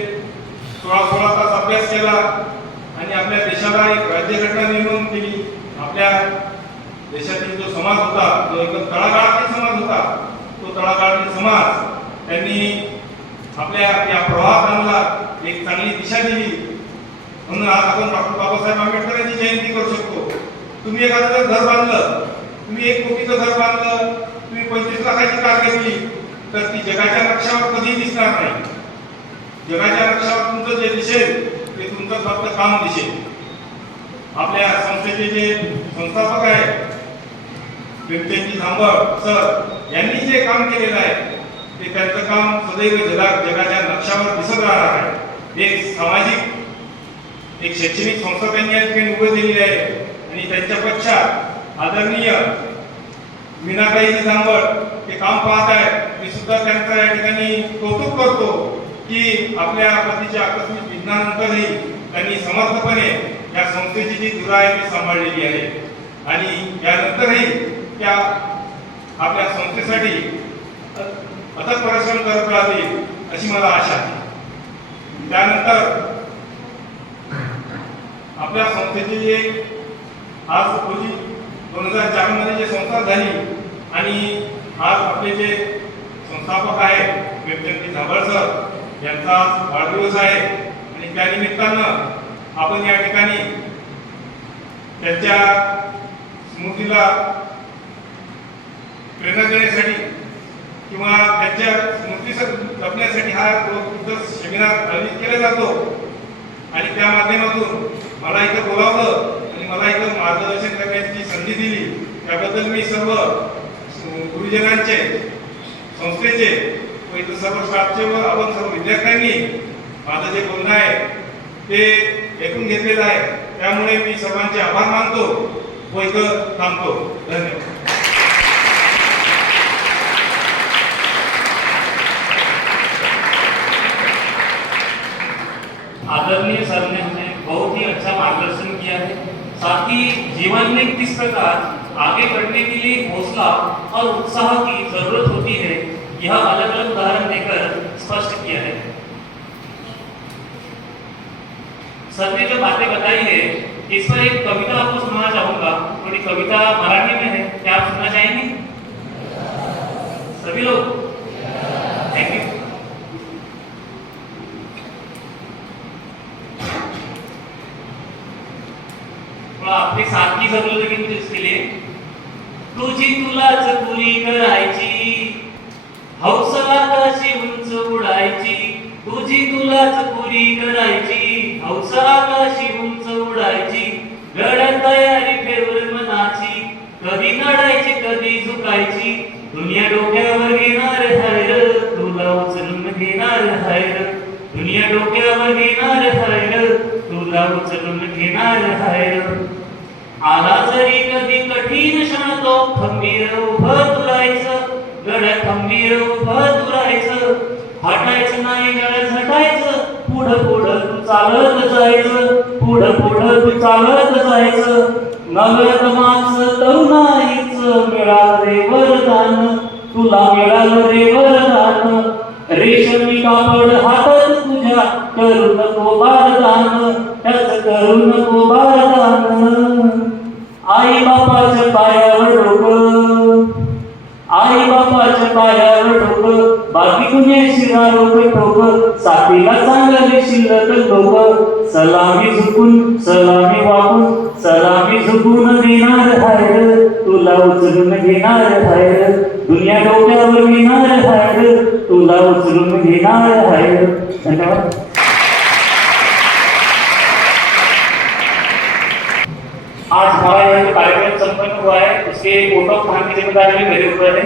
16 तास अभ्यास केला आणि आपल्या देशाला एक राज्यघटना निर्माण केली. आपल्या देशातील जो समाज होता जो एक तळागाळातील समाज होता तो तळागाळातील समाज त्यांनी आपल्या या प्रवाहात आणला, एक चांगली दिशा दिली. म्हणून आज आपण डॉक्टर बाबासाहेब आंबेडकरांची जयंती करू शकतो. तुम्ही एखादं घर बांधलं, तुम्ही 1 कोटीचं घर बांधलं, तुम्ही 25 लाखाची कार घेतली तर ती जगाच्या नक्षावर कधी दिसणार नाही. जगाच्या नक्षावर तुमचं जे दिसेल ते तुमचं फक्त काम दिसेल. आपल्या संस्थेचे जे संस्थापक आहेत प्रेमचंदजी झांबड सर यांनी जे काम केलेलं आहे ते त्यांचं काम सदैव जगाच्या नक्षावर दिसत राहणार आहे. एक सामाजिक एक शैक्षणिक संस्था त्यांनी या ठिकाणी उभी दिलेली आहे आणि त्यांच्या पश्चात आदरणीय मीनाताईजी झांबड ते काम पाहत आहेत. मी सुद्धा त्यांचं या ठिकाणी कौतुक करतो की आपल्या पतीच्या आकस्मिक निधनानंतरही त्यांनी समर्थपणे या संस्थेची जी धुरा आहे ती सांभाळलेली आहे आणि यानंतरही त्या आपल्या संस्थेसाठी अथक परिश्रम करत राहतील अशी मला आशा आहे. त्यानंतर आपल्या संस्थेची जे आज रोजी 2004 मध्ये जे संस्था झाली आणि आज आपले जे संस्थापक आहेत प्रेमचंदजी झांबड सर यांचा आज वाढदिवस आहे आणि त्या निमित्तानं आपण या ठिकाणी त्यांच्या स्मृतीला प्रेरणा देण्यासाठी किंवा त्यांच्या स्मृती जपण्यासाठी हा सेमिनार आयोजित केला जातो आणि त्या माध्यमातून मला इथं बोलावलं आणि मला इथं मार्गदर्शन करण्याची संधी दिली त्याबद्दल मी सर्व गुरुजनांचे संस्थेचे व इथं सर्व स्टाफचे व आपण सर्व विद्यार्थ्यांनी माझं जे बोलणं आहे ते ऐकून घेतलेलं आहे. त्यामुळे मी सर्वांचे आभार मानतो व इथं थांबतो. धन्यवाद. आदरणीय सर ने हमें बहुत ही अच्छा मार्गदर्शन किया है, साथ ही जीवन में किस प्रकार आगे बढ़ने के लिए हौसला और उत्साह की जरूरत होती है यह अलग अलग उदाहरण देकर स्पष्ट किया है. सर ने जो बातें बताई है इस पर एक कविता आपको सुनाना चाहूंगा. थोड़ी कविता मराठी में है, क्या आप सुनना चाहेंगे सभी लोग? Thank you. आपके साथ की जरूरत है मुझे इसके लिए. तुझी तुलाच पुरी करायची हौस आकाशी उंच उडायची. तुझी तुलाच पुरी करायची हौस आकाशी उंच उडायची. गड्या तयारी फेवर मनाची कधी नडायची कधी झुकायची. दुनिया डोक्यावर घेणार हायर तुला उचलून घेणार हायर. दुनिया डोक्यावर घेणार हायर तुला उचलून घेणार हायर. आला जरी कधी कठीण क्षण तो खंबीर उभं तुरायचं. गड्या खंबीर उभं तुरायचं. हटायचं नाही गड्या झटायचं. पुढं पुढं तू चालत जायचं. पुढं पुढं तू चालत जायचं. नव्यात माणसं तरुणाईच मिळालं रे वरदान. तुला मिळालं रे वरदान. रेशमी कापड हातात तुझ्या करू नको बारदान. त्याच करू नको बारदान. आई बापाच्या पायावर डोकं. आई बापाच्या पायावर डोकं. बाकी कुण्याशी रारोग ठोक. साथीला चांगले शिल्लक लोक. सलामी झुकून सलामी वाकून सलामी झुकून देणार हायर. तुला उचलून घेणार हायर. दुनिया डोक्यावर घेणार हायर. तुला उचलून घेणार हायर. धन्यवाद. आज हमारा यह कार्यक्रम संपन्न हुआ है, उसके फोटो खान की जिम्मेदारी भी मेरे ऊपर है.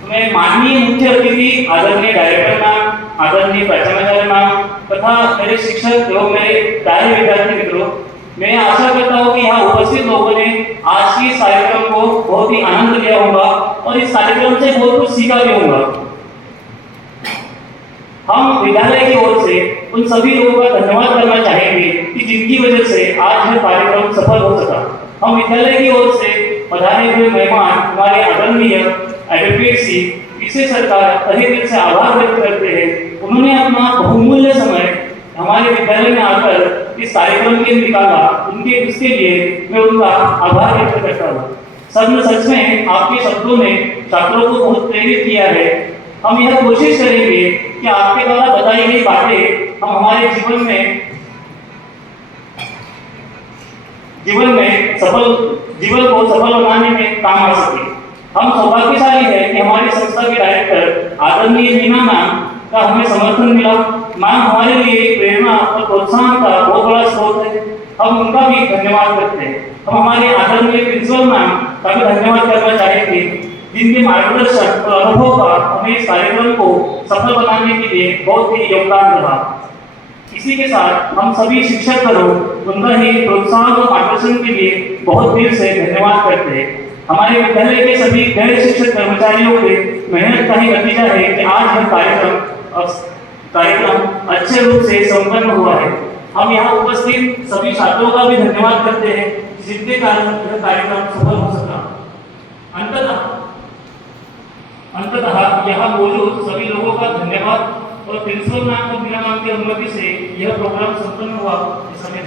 तो मैं माननीय मुख्य अतिथि आदरणीय डायरेक्टर मैम, आदरणीय प्राचार्य मैम तथा मेरे शिक्षक एवं मेरे प्यारे विद्यार्थी मित्रों, मैं आशा करता हूँ कि यहाँ उपस्थित लोगों ने आज की इस कार्यक्रम को बहुत ही आनंद लिया होगा और इस कार्यक्रम से बहुत कुछ सीखा भी होगा। हम विद्यालय की ओर से उन सभी लोगों का धन्यवाद करना चाहेंगे कि जिनकी वजह से आज यह कार्यक्रम सफल हो सका। हम विद्यालय की ओर से पधारे हुए मेहमान हमारे आदरणीय एडवोकेट सी पीसी सर का तहे दिल से आभार व्यक्त करते हैं। उन्होंने अपना बहुमूल्य समय हमारे विद्यालय में आकर इस कार्यक्रम के लिए निकाला, उसके लिए मैं उनका आभार व्यक्त करता हूँ। सर ने सच में आपके शब्दों ने छात्रों को बहुत प्रेरित किया है। हम यह कोशिश करेंगे कि आपके द्वारा बताई गई बातें हम हमारे जीवन को सफल बनाने में काम आ सके। हम सौभाग्यशाली है कि हमारी संस्था के डायरेक्टर आदरणीय मीना मैम का हमें समर्थन मिला। मैम हमारे लिए प्रेरणा और प्रोत्साहन का बहुत बड़ा स्रोत है। हम उनका भी धन्यवाद करते हैं। हम हमारे आदरणीय प्रिंसिपल मैम का भी धन्यवाद करना चाहेंगे, जिनके मार्गदर्शन और अनुभव का हमें इस कार्यक्रम को सफल बनाने के लिए बहुत ही योगदान रहा। इसी के साथ हम सभी शिक्षक गणों उनका ही प्रोत्साहन और मार्गदर्शन के लिए बहुत दिल से धन्यवाद करते हैं। हमारे विद्यालय के सभी गैर शिक्षक कर्मचारियों के मेहनत का ही नतीजा है कि आज यह कार्यक्रम अच्छे रूप से संपन्न हुआ है। हम यहाँ उपस्थित सभी छात्रों का भी धन्यवाद करते हैं, जिनके कारण यह कार्यक्रम सफल हो सका। अंततः यहाँ मौजूद सभी लोगों का धन्यवाद और प्रिंसिपल मैम और मीना मैम की अनुमति से यह प्रोग्राम संपन्न हुआ। इस समय